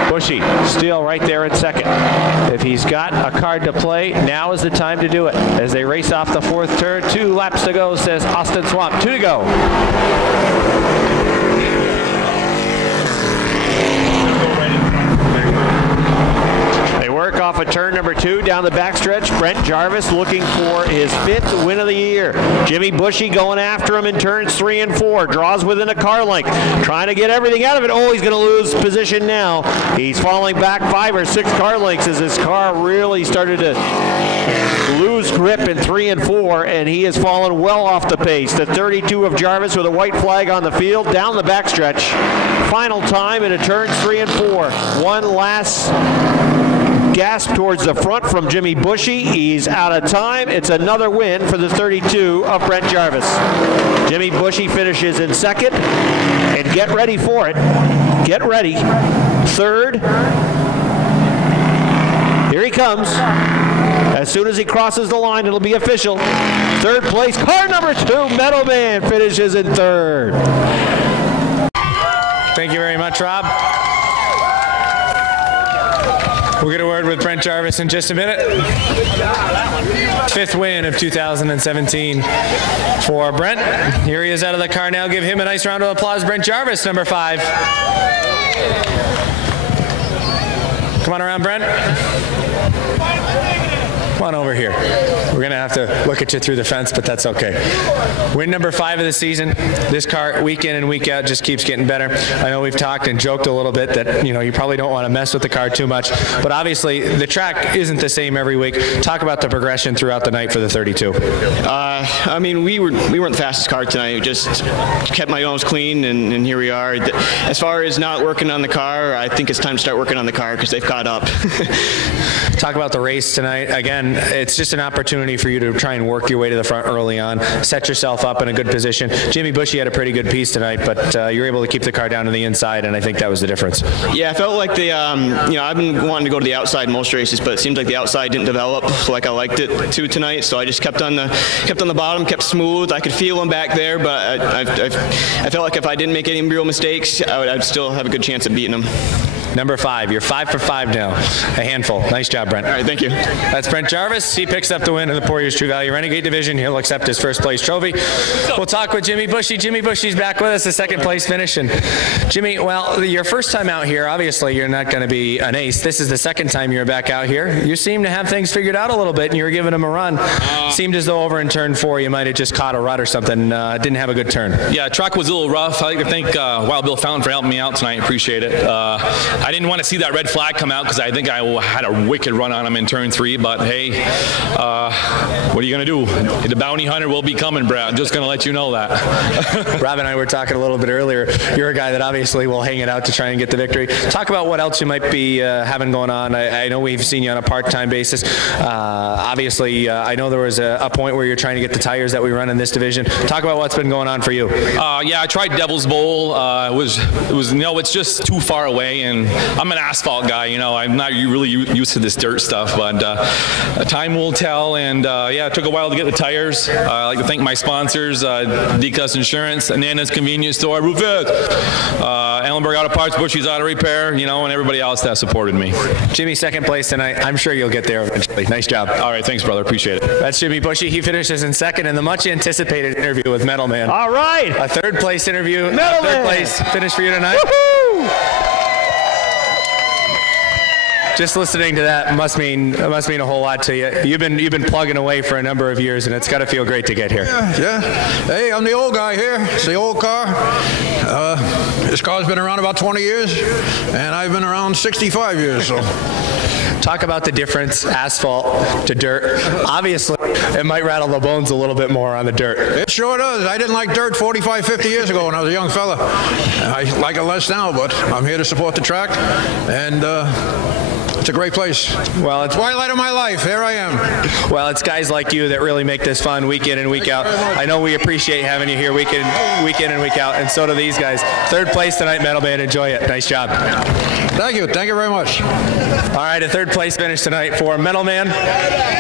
Bushy still right there in second. If he's got a card to play, now is the time to do it. As they race off the fourth turn, 2 laps to go, says Austin Swamp. 2 to go. They work off of turn number 2 down the backstretch. Brent Jarvis looking for his 5th win of the year. Jimmy Bushy going after him in turns 3 and 4. Draws within a car length. Trying to get everything out of it. Oh, he's going to lose position now. He's falling back 5 or 6 car lengths as his car really started to lose grip in 3 and 4, and he has fallen well off the pace. The 32 of Jarvis with a white flag on the field down the backstretch. Final time into turns 3 and 4. One last gasp towards the front from Jimmy Bushy. He's out of time. It's another win for the 32 of Brent Jarvis. Jimmy Bushy finishes in second, and get ready for it. Get ready. Third. Here he comes. As soon as he crosses the line, it'll be official. Third place, car number 2, Metal Man, finishes in third. Thank you very much, Rob. We'll get a word with Brent Jarvis in just a minute. 5th win of 2017 for Brent. Here he is out of the car now. Give him a nice round of applause. Brent Jarvis, number 5. Come on around, Brent. Come on over here. We're going to have to look at you through the fence, but that's okay. Win number 5 of the season. This car, week in and week out, just keeps getting better. I know we've talked and joked a little bit that, you probably don't want to mess with the car too much, but obviously the track isn't the same every week. Talk about the progression throughout the night for the 32. I mean, we weren't the fastest car tonight. We just kept my nose clean, and here we are. As far as not working on the car, I think it's time to start working on the car because they've caught up. Talk about the race tonight. Again, it's just an opportunity for you to try and work your way to the front early on, set yourself up in a good position. Jimmy Bushy had a pretty good piece tonight, but you were able to keep the car down to the inside, and I think that was the difference. Yeah, I felt like I've been wanting to go to the outside in most races, but it seemed like the outside didn't develop like I liked it to tonight. So I just kept on the bottom, kept smooth. I could feel them back there, but I felt like if I didn't make any real mistakes, I'd still have a good chance of beating them. Number 5. You're 5 for 5 now. A handful. Nice job, Brent. All right, thank you. That's Brent Jarvis. He picks up the win in the Poiriers True Value Renegade Division. He'll accept his first place trophy. We'll talk with Jimmy Bushy. Jimmy Bushy's back with us, the second place finish. And Jimmy, well, your first time out here, obviously you're not going to be an ace. This is the second time you're back out here. You seem to have things figured out a little bit, and you were giving them a run. Seemed as though over in turn 4 you might have just caught a rut or something. Didn't have a good turn. Yeah, track was a little rough. I'd like to thank Wild Bill Fountain for helping me out tonight. Appreciate it. I didn't want to see that red flag come out because I think I had a wicked run on him in turn 3, but hey, what are you going to do? The bounty hunter will be coming, Brad. I'm just going to let you know that. Rob and I were talking a little bit earlier. You're a guy that obviously will hang it out to try and get the victory. Talk about what else you might be having going on. I know we've seen you on a part-time basis. Obviously, I know there was a point where you're trying to get the tires that we run in this division. Talk about what's been going on for you. Yeah, I tried Devil's Bowl. It's just too far away, and I'm an asphalt guy. I'm not really used to this dirt stuff, but time will tell. And yeah, it took a while to get the tires. I'd like to thank my sponsors, D-Cuss Insurance, Nana's Convenience Store, Roofit, Ellenberg Auto Parts, Bushy's Auto Repair, and everybody else that supported me. Jimmy, second place tonight. I'm sure you'll get there eventually. Nice job. All right, thanks, brother. Appreciate it. That's Jimmy Bushy. He finishes in second in the much anticipated interview with Metal Man. All right. A third place interview. Metal Man. Third place finish for you tonight. Woo-hoo! Just listening to that must mean a whole lot to you. You've been plugging away for a number of years, and it's got to feel great to get here. Yeah. Hey, I'm the old guy here. It's the old car. This car's been around about 20 years, and I've been around 65 years. So. Talk about the difference, asphalt to dirt. Obviously, it might rattle the bones a little bit more on the dirt. It sure does. I didn't like dirt 45, 50 years ago when I was a young fella. I like it less now, but I'm here to support the track, and it's a great place. Well, it's twilight of my life. Here I am. Well, it's guys like you that really make this fun week in and week out. I know we appreciate having you here week in and week out, and so do these guys. Third place tonight, Metal Man. Enjoy it. Nice job. Thank you. Thank you very much. All right, a third place finish tonight for Metal Man.